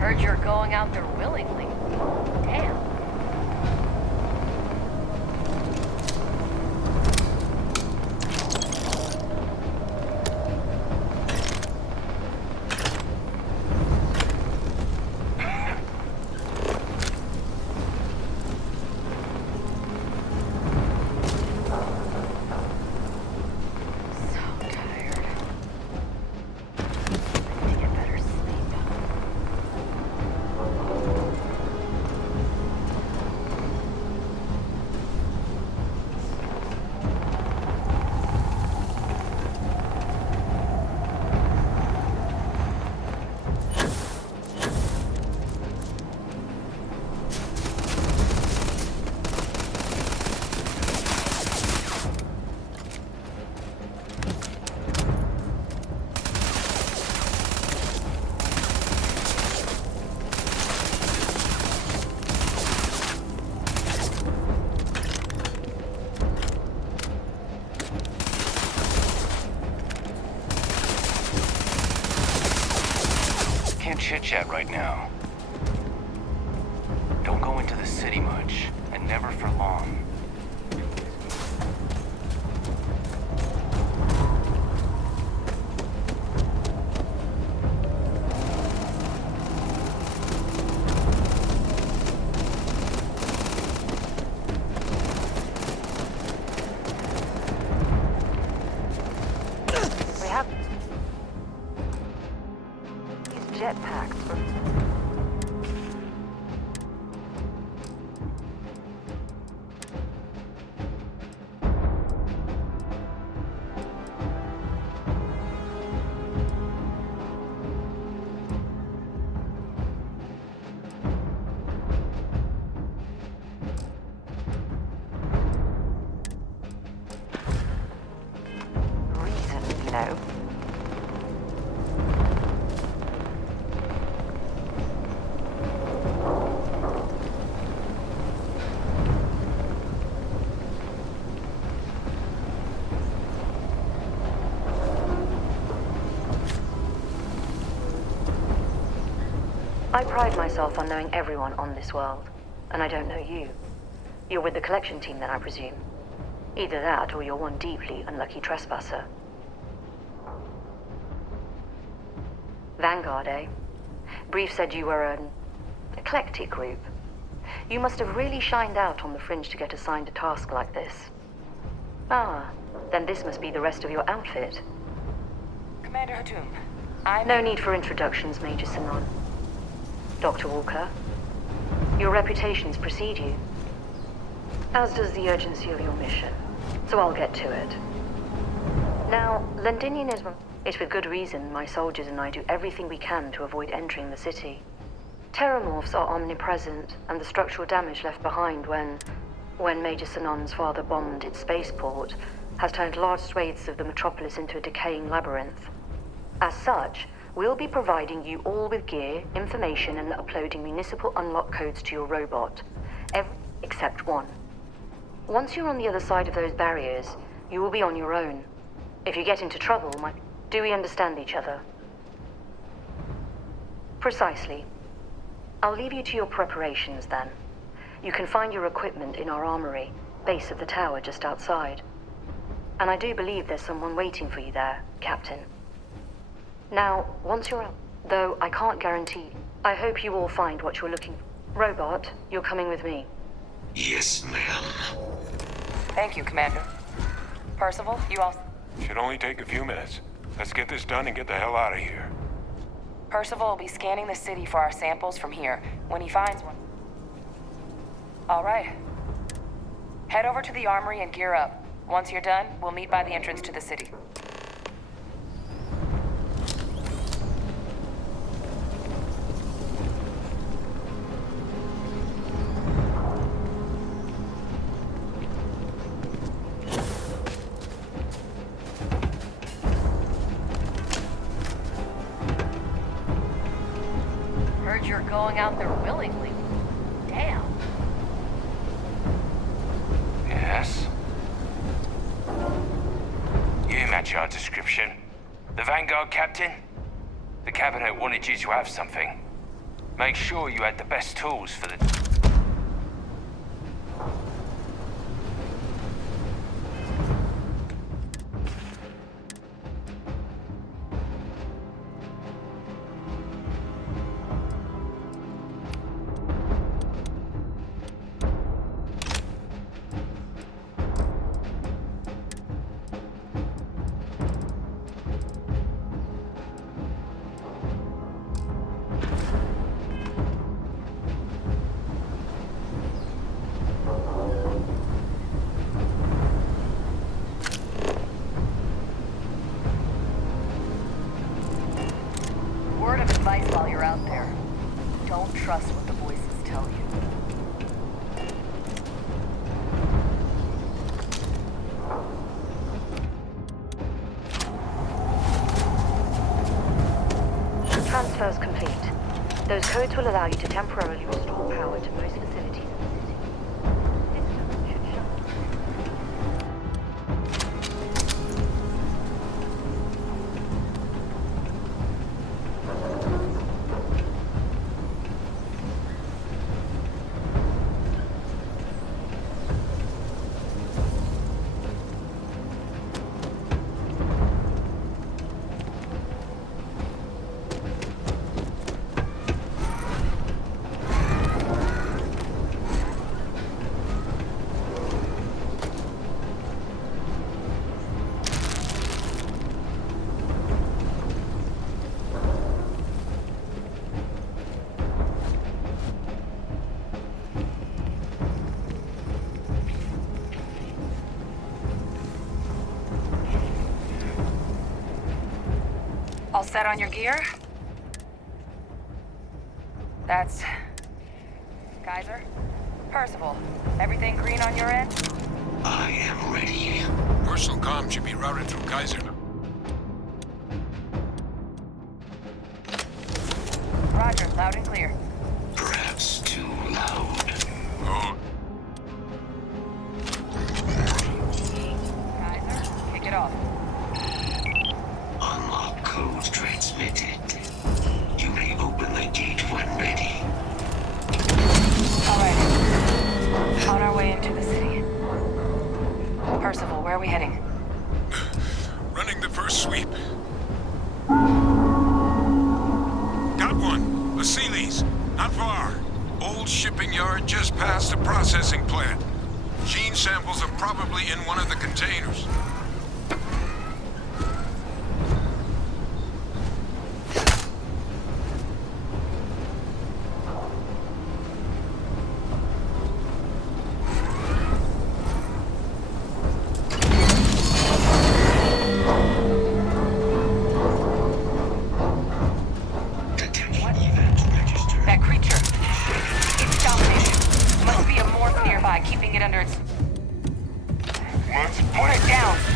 Heard you're going out there willingly. Damn. Can't chit-chat right now. Don't go into the city much, and never for long. We have these jetpacks for... reason, you know. I pride myself on knowing everyone on this world, and I don't know you. You're with the collection team then, I presume. Either that, or you're one deeply unlucky trespasser. Vanguard, eh? Brief said you were an eclectic group. You must have really shined out on the fringe to get assigned a task like this. Ah, then this must be the rest of your outfit. Commander Hatum, No need for introductions, Major Sanon. Dr. Walker, your reputations precede you, as does the urgency of your mission, so I'll get to it. Now, Londinian is... It's with good reason my soldiers and I do everything we can to avoid entering the city. Terramorphs are omnipresent, and the structural damage left behind when Major Sanon's father bombed its spaceport has turned large swathes of the metropolis into a decaying labyrinth. As such, we'll be providing you all with gear, information, and uploading municipal unlock codes to your robot. Except one. Once you're on the other side of those barriers, you will be on your own. If you get into trouble, do we understand each other? Precisely. I'll leave you to your preparations then. You can find your equipment in our armory, base of the tower just outside. And I do believe there's someone waiting for you there, Captain. Now, once you're out, though I can't guarantee, I hope you all find what you're looking for. Robot, you're coming with me. Yes, ma'am. Thank you, Commander. Percival, you all... Should only take a few minutes. Let's get this done and get the hell out of here. Percival will be scanning the city for our samples from here when he finds one. All right. Head over to the armory and gear up. Once you're done, we'll meet by the entrance to the city. Heard you're going out there willingly. Damn. Yes? You match our description. The Vanguard captain? The cabinet wanted you to have something. Make sure you had the best tools for the... Word of advice while you're out there. Don't trust what the voices tell you. Transfer's complete. Those codes will allow you to temporarily restore power to most facilities in the city. This code should show. All set on your gear? That's... Kaiser? Percival, everything green on your end? I am ready. Personal comm should be routed through Kaiser. Roger, loud and clear. Perhaps too loud. Oh, Kaiser, kick it off. Unlock code transmitted. You may open the gate when ready. All right. On our way into the city. Percival, where are we heading? running the first sweep. Got one. A Sealy's. Not far. Old shipping yard just past the processing plant. Gene samples are probably in one of the containers. That creature. It's dominating. Must be a morph nearby, keeping it under its... Let's put it down!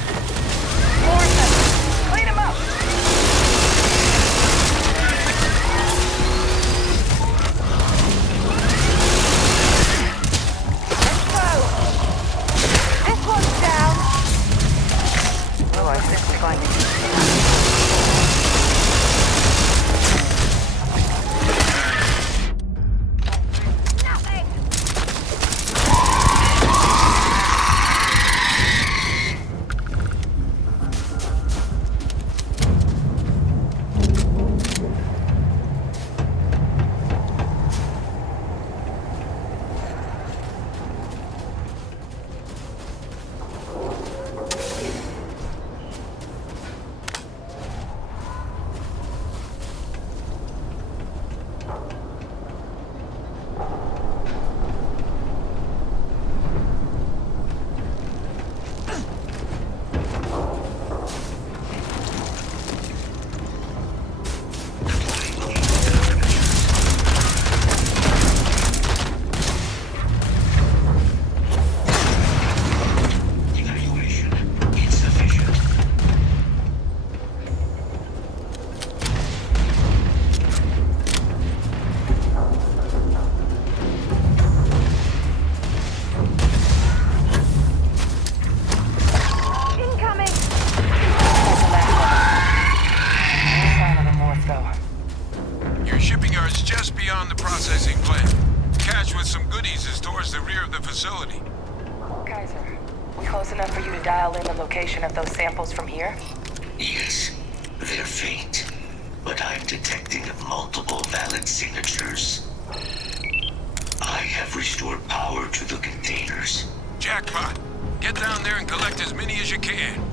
yard's just beyond the processing plant. Cache with some goodies is towards the rear of the facility. Kaiser, we close enough for you to dial in the location of those samples from here? Yes, they're faint, but I'm detecting multiple valid signatures. I have restored power to the containers. Jackpot! Get down there and collect as many as you can.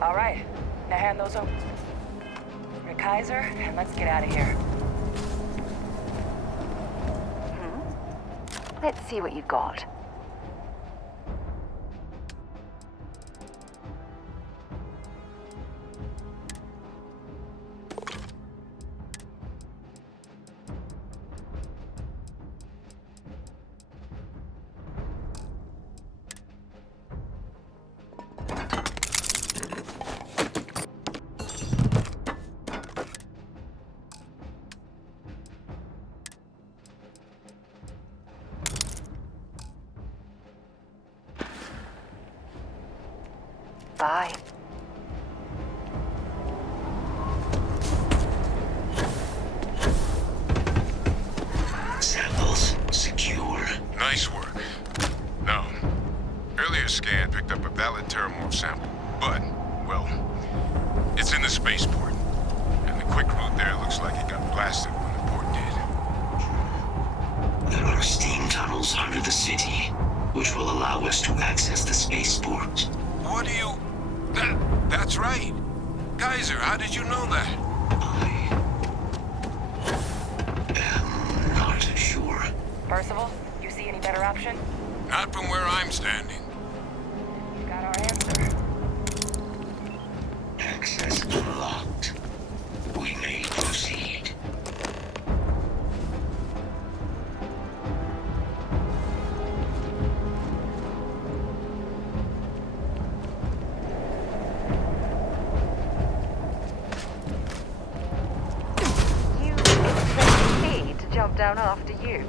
All right, now hand those over to Kaiser, and let's get out of here. Let's see what you got. Bye. Samples secure. Nice work. No. Earlier scan picked up a valid Terramorph sample, but, well, it's in the spaceport. And the quick route there looks like it got blasted when the port did. There are steam tunnels under the city, which will allow us to access the spaceport. What do you... That's right. Kaiser, how did you know that? I'm not sure. Percival, you see any better option? Not from where I'm standing. You got our answer. Access unlocked. We may proceed. You expect me to jump down after you?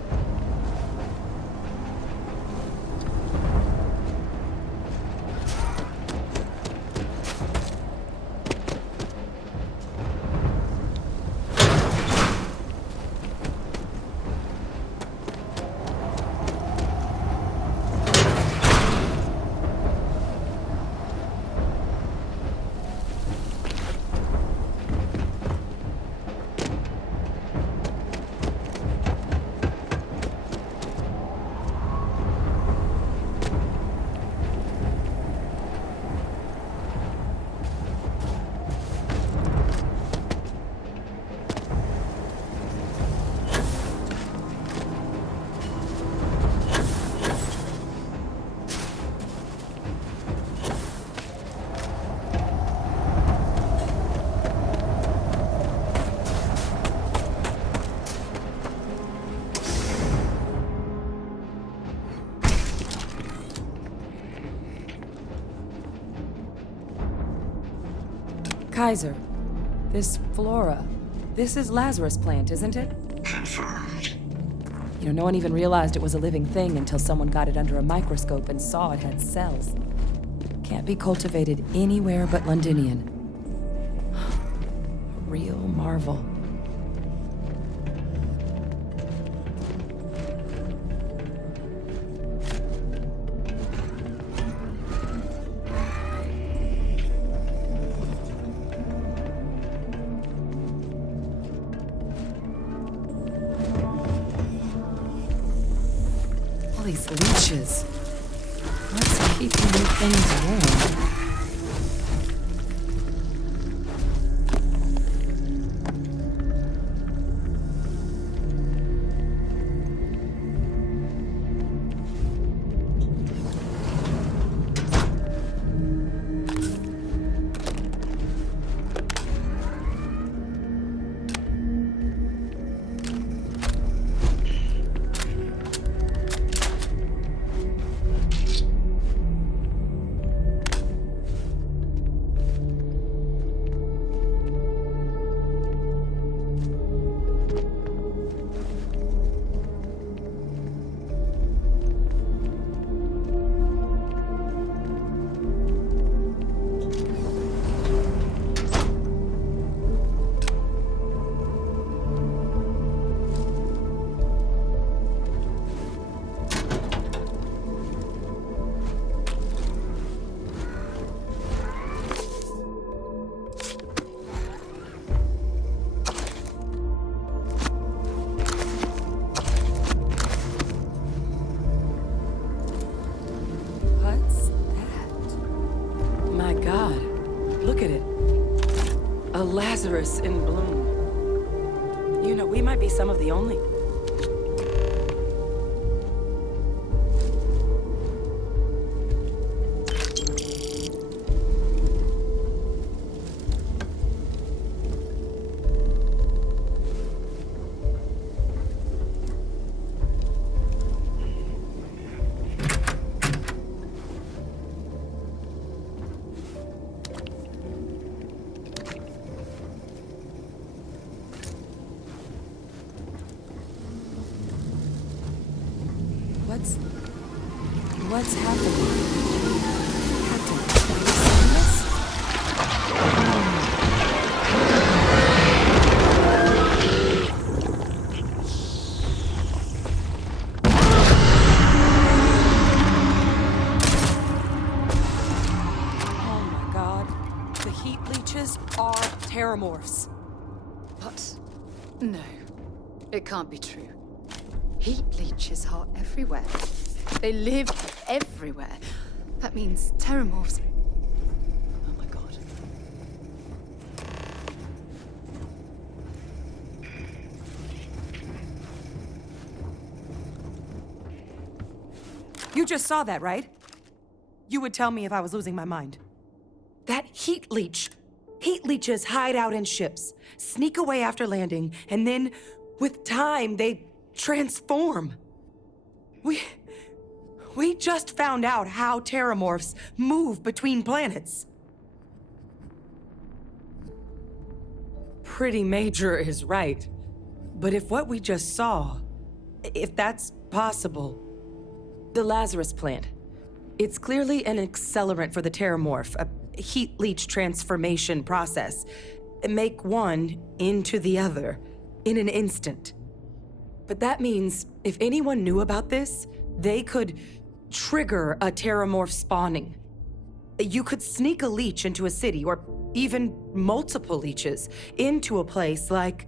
Kaiser, this flora, this is Lazarus plant, isn't it? Confirmed. You know, no one even realized it was a living thing until someone got it under a microscope and saw it had cells. Can't be cultivated anywhere but Londinian. A real marvel. All these leeches. What's keeping these things warm? Look at it. A Lazarus in bloom. You know, we might be some of the only... What's happening? Captain, have you seen this? Oh my god. The heat leeches are terramorphs. What? No. It can't be true. Heat leeches are everywhere. They live everywhere. That means terramorphs. Oh my god. You just saw that, right? You would tell me if I was losing my mind. That heat leech. Heat leeches hide out in ships, sneak away after landing, and then, with time, they transform. We just found out how terramorphs move between planets. Pretty major is right. But if what we just saw, if that's possible, the Lazarus plant, it's clearly an accelerant for the terramorph, a heat leech transformation process. Make one into the other in an instant. But that means if anyone knew about this, they could trigger a terramorph spawning. You could sneak a leech into a city, or even multiple leeches, into a place like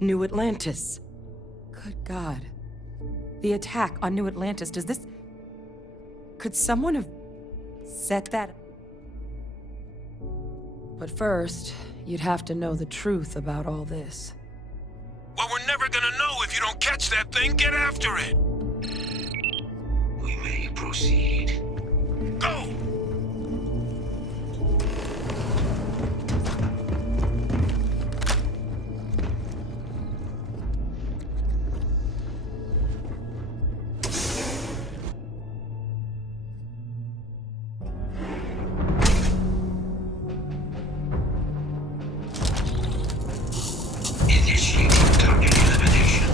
New Atlantis. Good God. The attack on New Atlantis, does this... Could someone have set that? But first, you'd have to know the truth about all this. Well, we're never gonna know if you don't catch that thing. Get after it! We may proceed. Go! Initiating target elimination.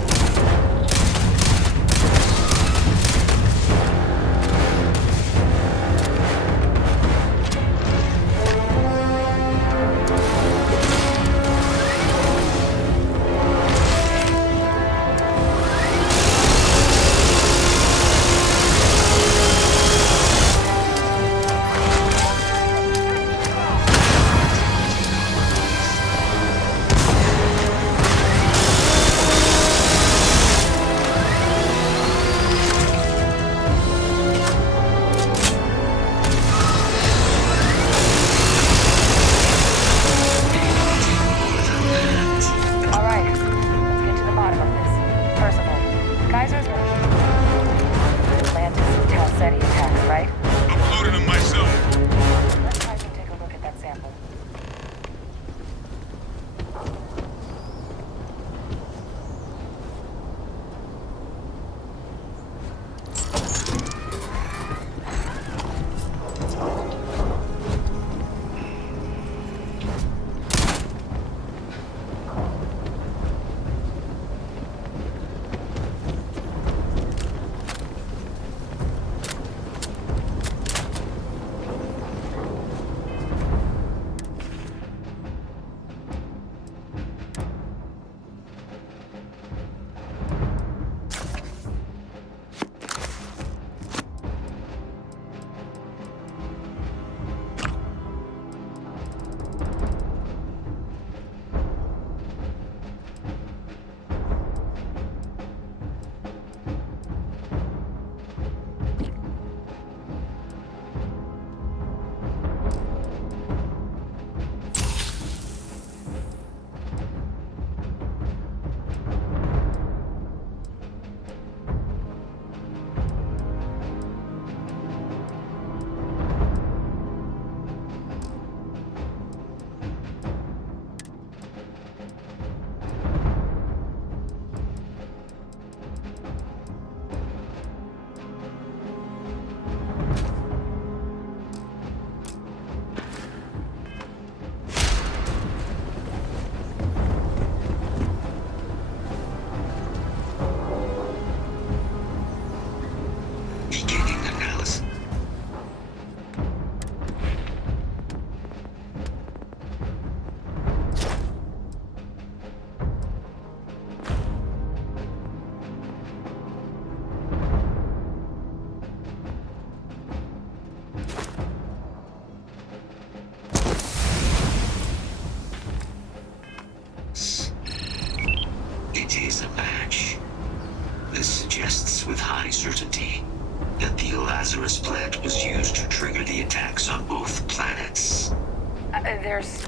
There's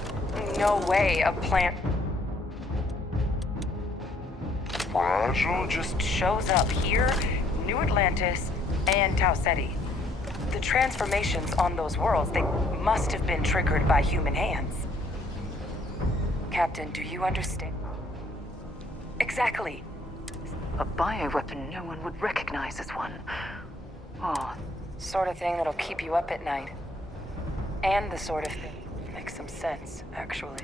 no way a plant Fragile? just shows up here, New Atlantis, and Tau Ceti. The transformations on those worlds, they must have been triggered by human hands. Captain, do you understand? Exactly. A bioweapon no one would recognize as one. Oh, Sort of thing that'll keep you up at night. And the sort of thing makes some sense, actually.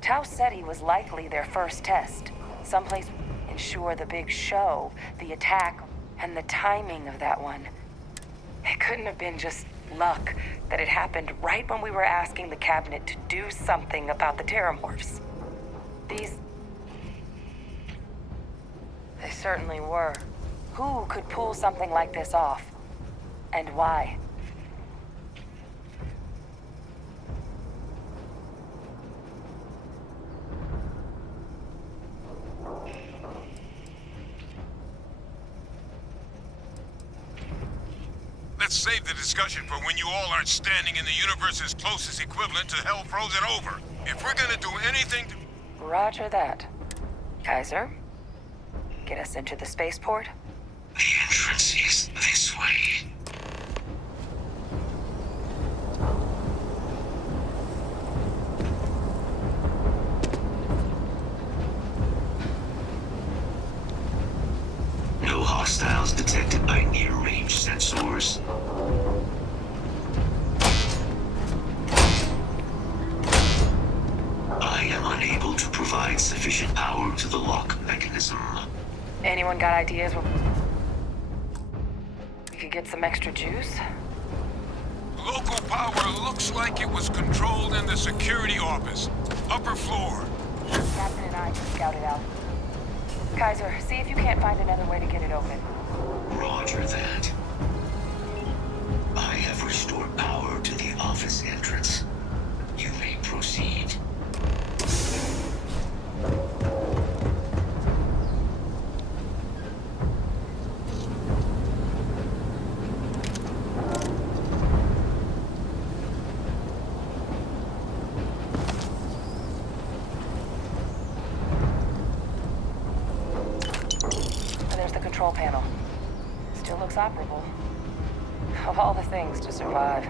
Tau Ceti was likely their first test. Someplace ensure the big show, the attack, and the timing of that one. It couldn't have been just luck that it happened right when we were asking the cabinet to do something about the terramorphs. They certainly were. Who could pull something like this off? And why? Let's save the discussion for when you all aren't standing in the universe's closest equivalent to hell frozen over. If we're gonna do anything to... Roger that. Kaiser, get us into the spaceport? The entrance is this way. No hostiles detected by near-range sensors. I am unable to provide sufficient power to the lock mechanism. Anyone got ideas? We could get some extra juice? Local power looks like it was controlled in the security office. Upper floor. Captain and I can scout it out. Kaiser, see if you can't find another way to get it open. Roger that. I have restored power to the office entrance. You may proceed. There's the control panel. Still looks operable. Of all the things to survive.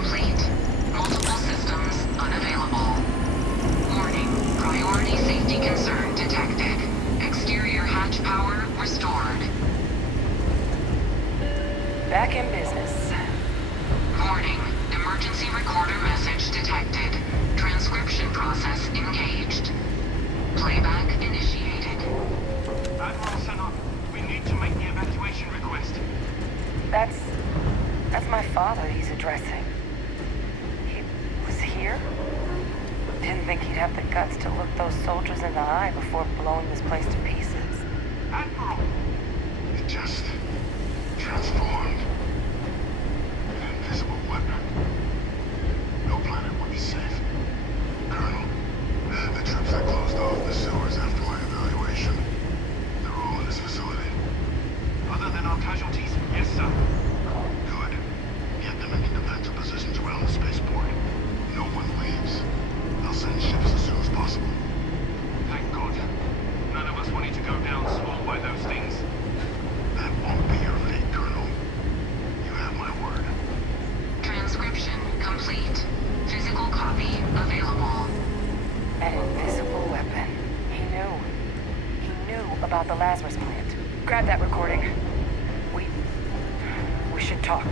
complete. Multiple systems unavailable. Warning, priority safety concern detected. Exterior hatch power restored. Back in business. Warning, emergency recorder message detected. Transcription process engaged. Playback initiated. Admiral Sanon, we need to make the evacuation request. That's my father he's addressing. He was here? Didn't think he'd have the guts to look those soldiers in the eye before blowing this place to pieces. Admiral! It just transformed. An invisible weapon. No planet would be safe. Colonel, the troops that closed off the sewers after my evaluation, they're all in this facility. Other than our casualties? Yes, sir. Good. Get them into defensive positions around the spaceport. No one leaves. I'll send ships as soon as possible. Thank God. None of us wanted to go down swallowed by those things. That won't be your fate, Colonel. You have my word. Transcription complete. Physical copy available. An invisible weapon. He knew. He knew about the Lazarus plant. Grab that recording. We should talk.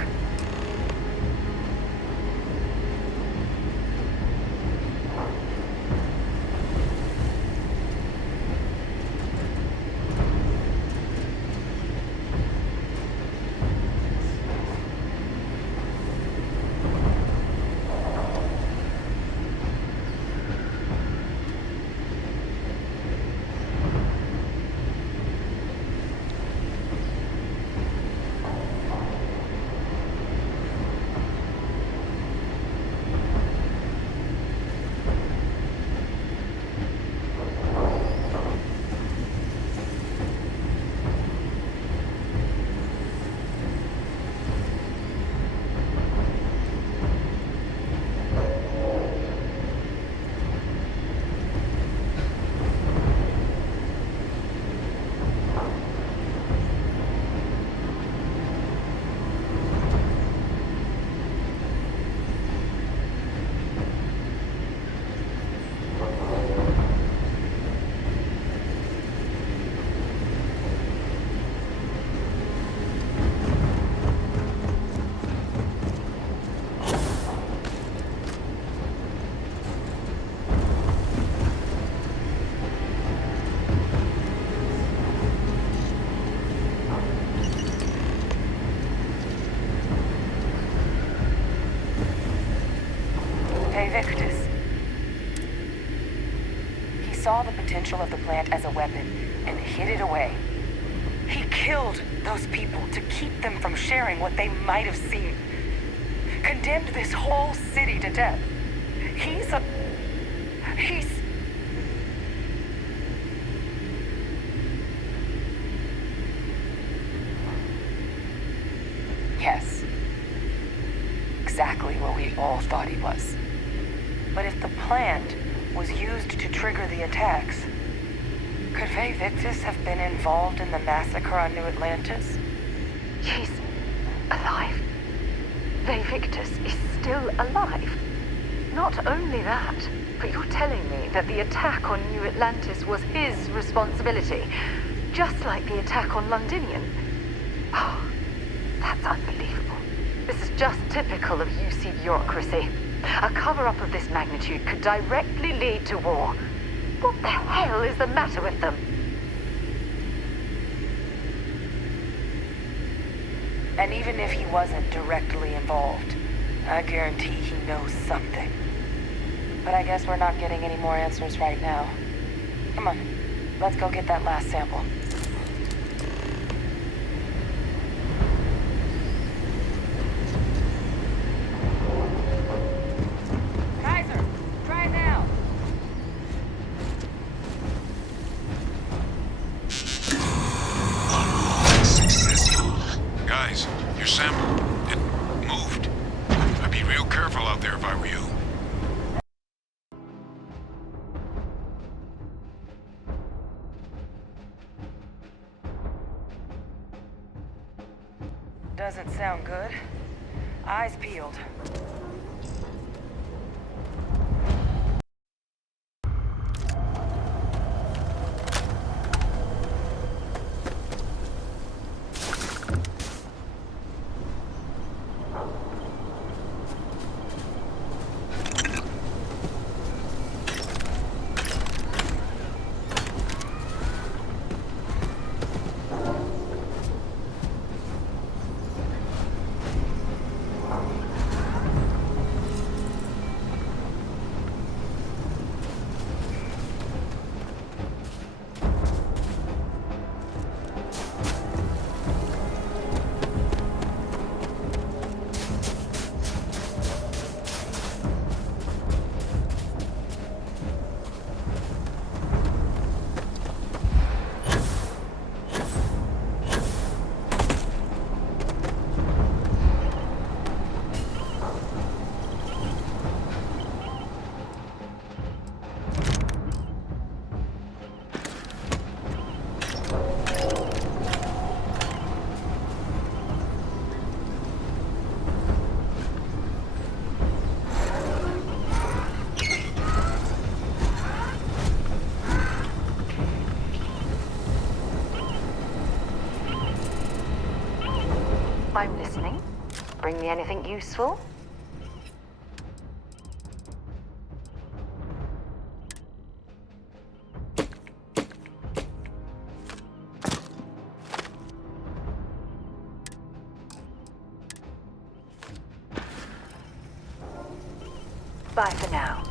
Victus. He saw the potential of the plant as a weapon and hid it away. He killed those people to keep them from sharing what they might have seen. Condemned this whole city to death. He's... Yes. Exactly what we all thought he was. But if the plant was used to trigger the attacks, could Faye Victus have been involved in the massacre on New Atlantis? She's alive. Faye Victus is still alive. Not only that, but you're telling me that the attack on New Atlantis was his responsibility, just like the attack on Londinium. Oh, that's unbelievable. This is just typical of UC bureaucracy. A cover-up of this magnitude could directly lead to war. What the hell is the matter with them? And even if he wasn't directly involved, I guarantee he knows something. But I guess we're not getting any more answers right now. Come on, let's go get that last sample. Kaiser, try it now. Guys, your sample, it moved. I'd be real careful out there if I were you. Doesn't sound good. Eyes peeled. I'm listening. Bring me anything useful? Bye for now.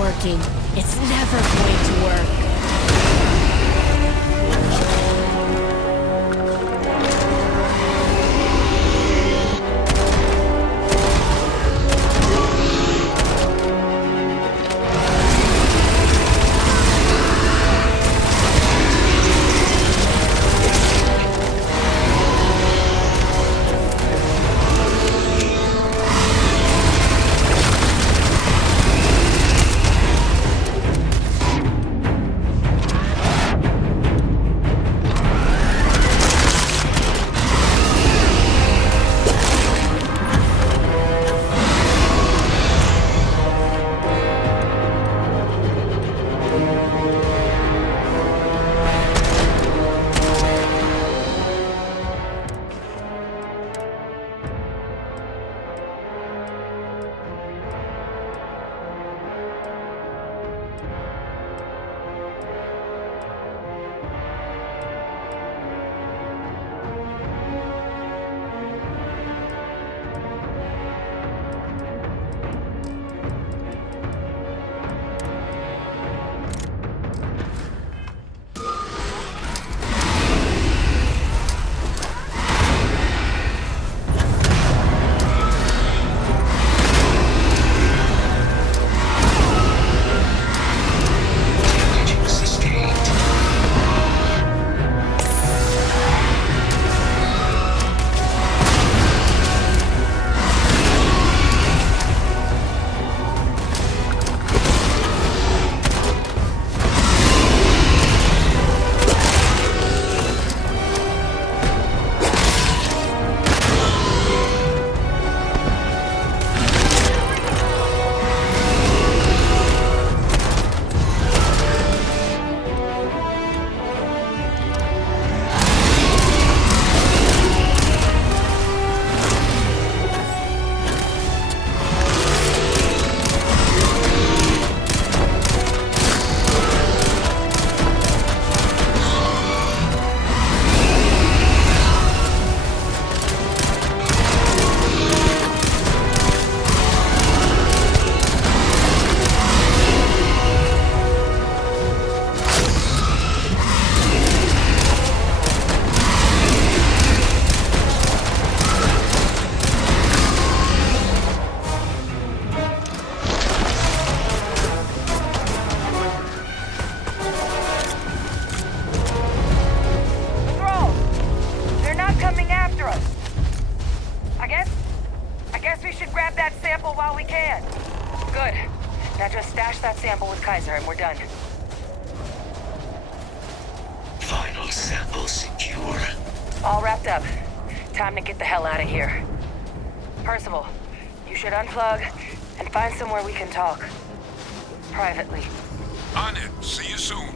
working. It's never going to work. Guess we should grab that sample while we can. Good. Now just stash that sample with Kaiser and we're done. Final sample secure. All wrapped up. Time to get the hell out of here. Percival, you should unplug and find somewhere we can talk. Privately. On it. See you soon.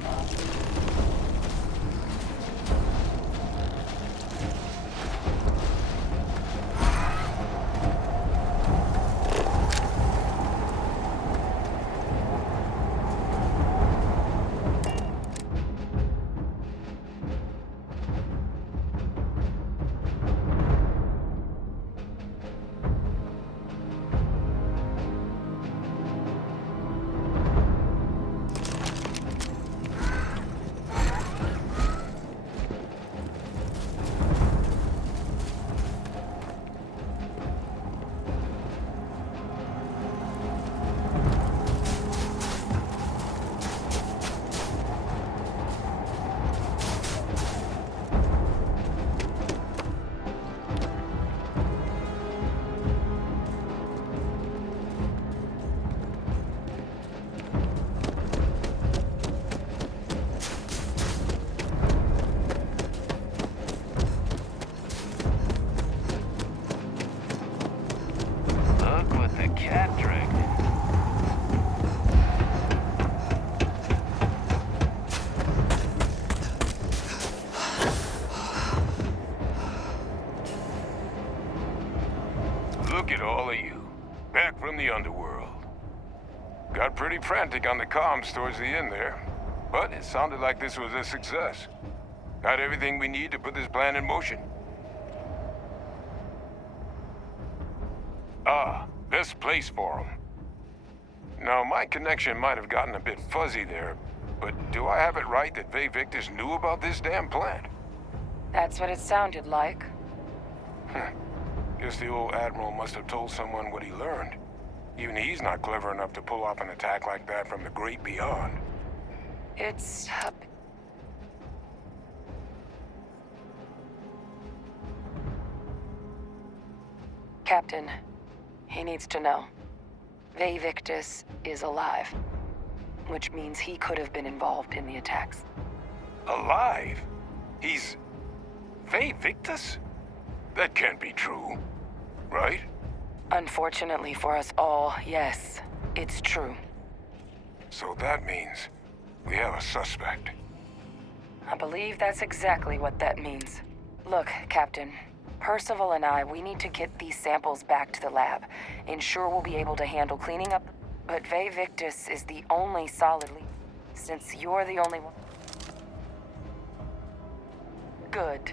Look what the cat dragged in. Look at all of you. Back from the underworld. Got pretty frantic on the comms towards the end there. But it sounded like this was a success. Got everything we need to put this plan in motion. Ah, this place for 'em. Now, my connection might have gotten a bit fuzzy there, but do I have it right that Vay Victus knew about this damn plant? That's what it sounded like. Guess the old Admiral must have told someone what he learned. Even he's not clever enough to pull off an attack like that from the great beyond. It's... Captain, he needs to know. Vay Victus is alive, which means he could have been involved in the attacks. Alive? He's... Vay Victus? That can't be true, right? Unfortunately for us all, yes, it's true. So that means we have a suspect. I believe that's exactly what that means. Look, Captain, Percival and I, we need to get these samples back to the lab. Ensure we'll be able to handle cleaning up, but Vay Victus is the only solid lead, since you're the only one. Good.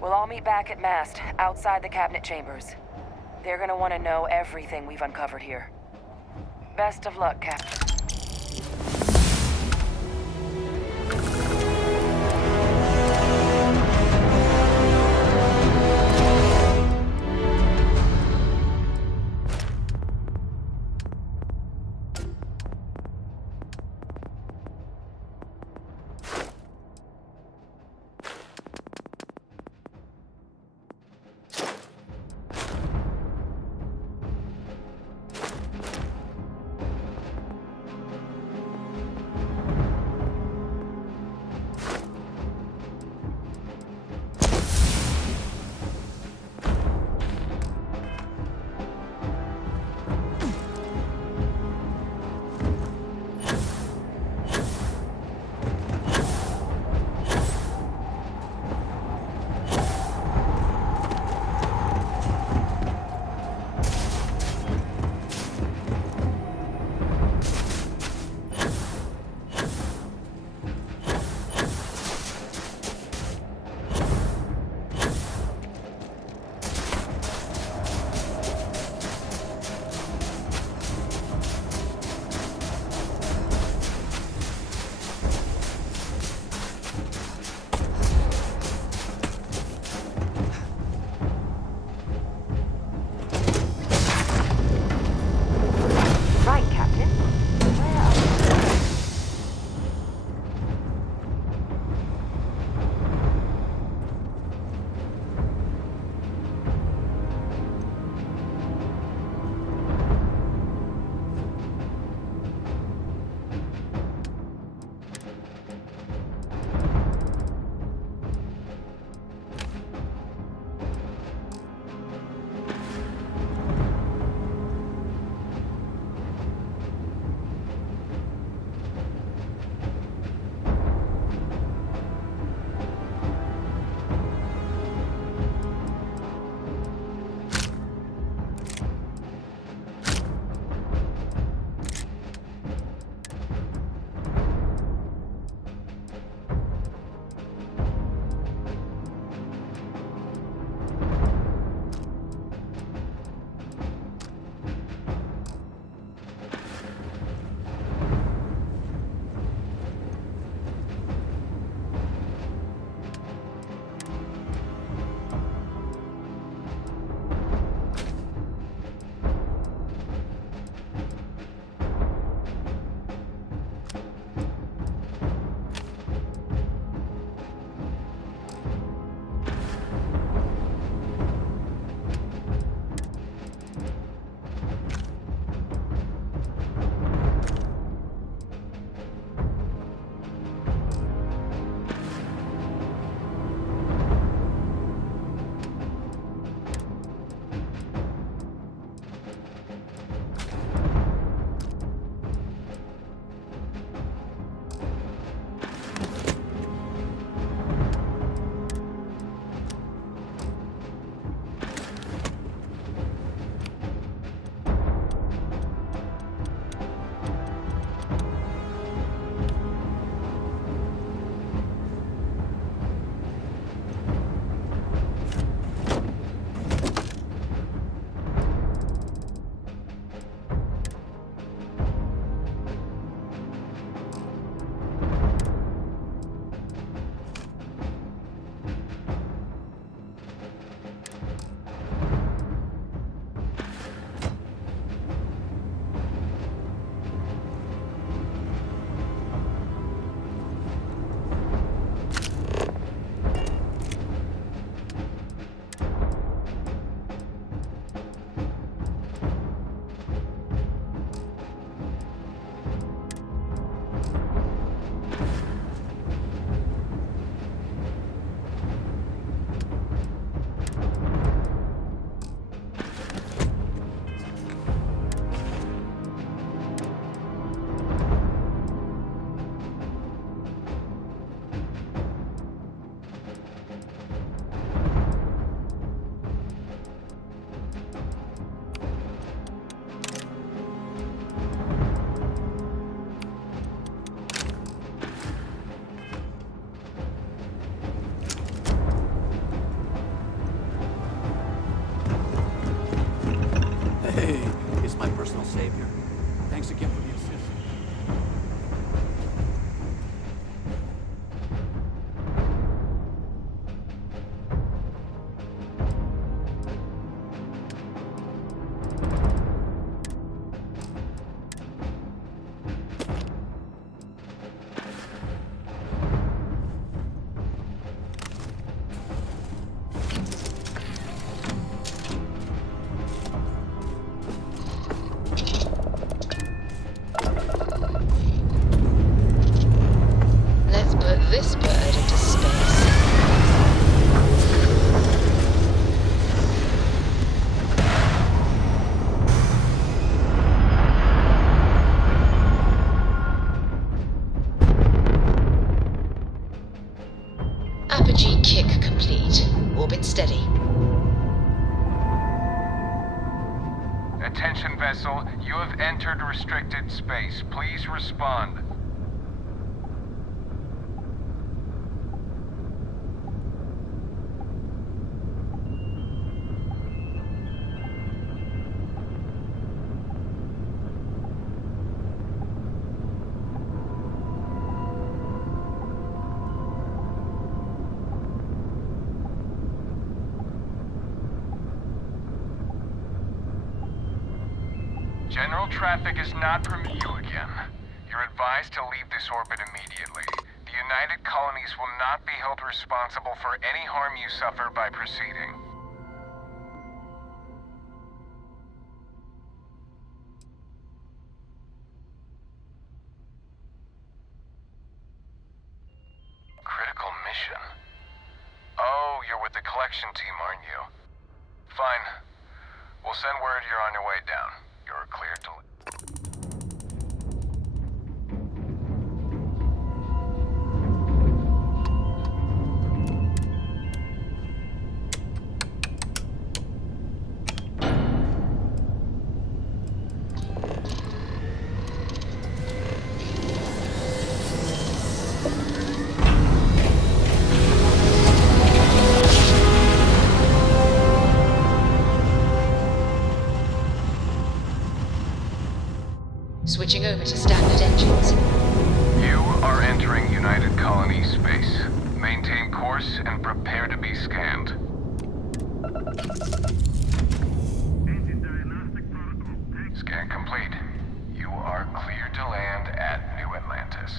We'll all meet back at Mast, outside the cabinet chambers. They're gonna want to know everything we've uncovered here. Best of luck, Captain. Thanks again for the assist. Let's put this bird into space. Apogee kick complete. Orbit steady. Attention vessel, you have entered restricted space. Please respond. General traffic is not permitted again. You're advised to leave this orbit immediately. The United Colonies will not be held responsible for any harm you suffer by proceeding. Critical mission? Oh, you're with the collection team, aren't you? Fine. We'll send word you're on your way down. You're cleared to... Switching over to standard engines. You are entering United Colony space. Maintain course and prepare to be scanned. Scan complete. You are cleared to land at New Atlantis.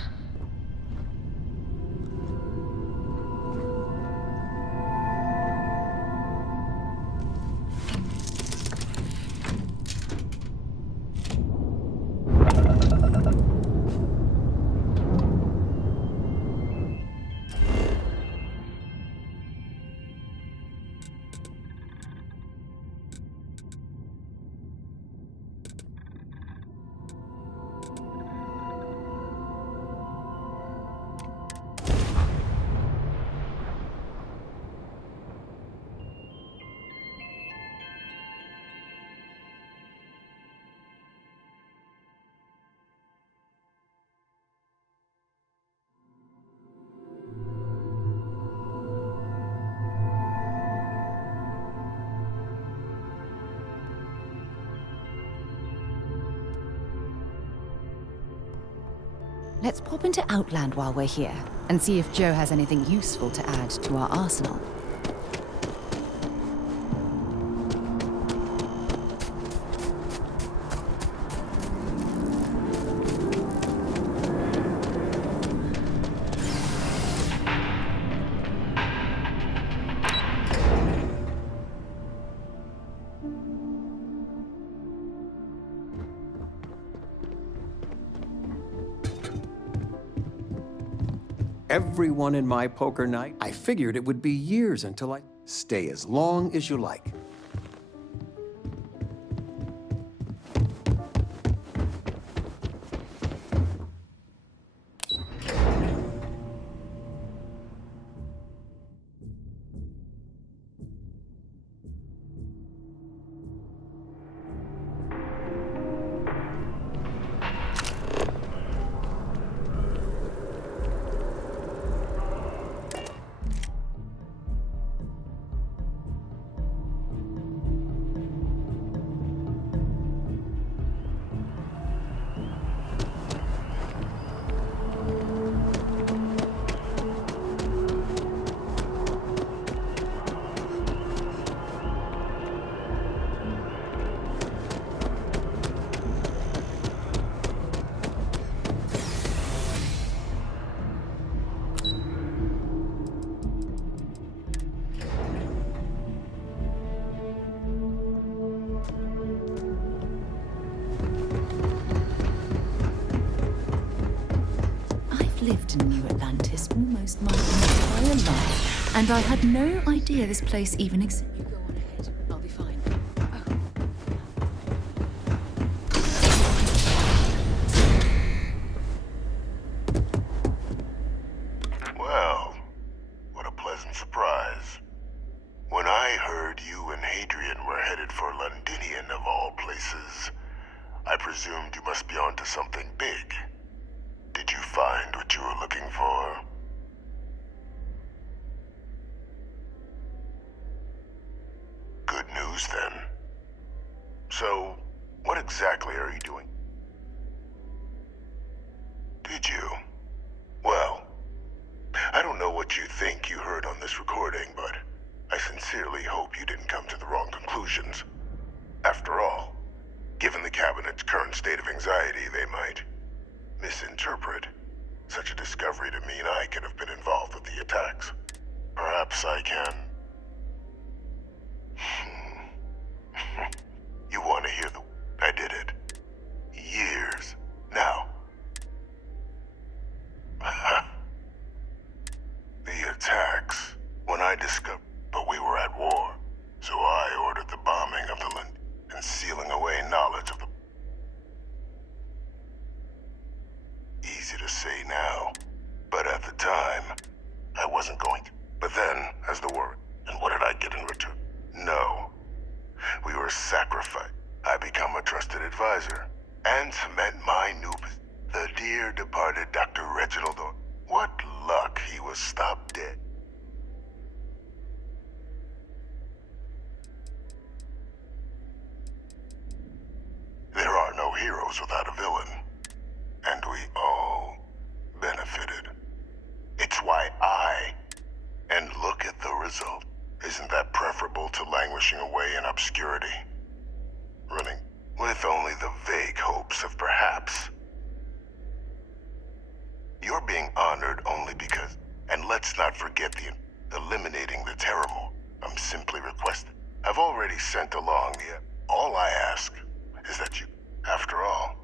Let's pop into Outland while we're here, and see if Joe has anything useful to add to our arsenal. Everyone in my poker night, I figured it would be years until I... Stay as long as you like. this almost my entire life, and I had no idea this place even existed. You go on ahead. I'll be fine. Well, what a pleasant surprise. When I heard you and Hadrian were headed for Londinian of all places, I presumed you must be onto something big. Did you find what you were looking for? Good news, then. So, what exactly are you doing? Did you? Well, I don't know what you think you heard on this recording, but I sincerely hope you didn't come to the wrong conclusions. After all, given the Cabinet's current state of anxiety, they might misinterpret such a discovery to mean I could have been involved with the attacks. Perhaps I can... You want to hear the... I did it. Years. Now. The attacks. When I discovered... But we were at war. So I ordered the bombing of the Lund and sealing away knowledge of the... Easy to say now, but at the time, I wasn't going to. But then, as the war... And what did I get in return? No. We were sacrificed. I become a trusted advisor. And cement my new... The dear departed Dr. Reginald... What luck he was stopped dead. There are no heroes without a villain. And we all benefited. It's why and look at the result. Isn't that preferable to languishing away in obscurity? Running with only the vague hopes of perhaps. You're being honored only because, and let's not forget eliminating the Terramore. I'm simply requesting. I've already sent along the... All I ask is that you, after all,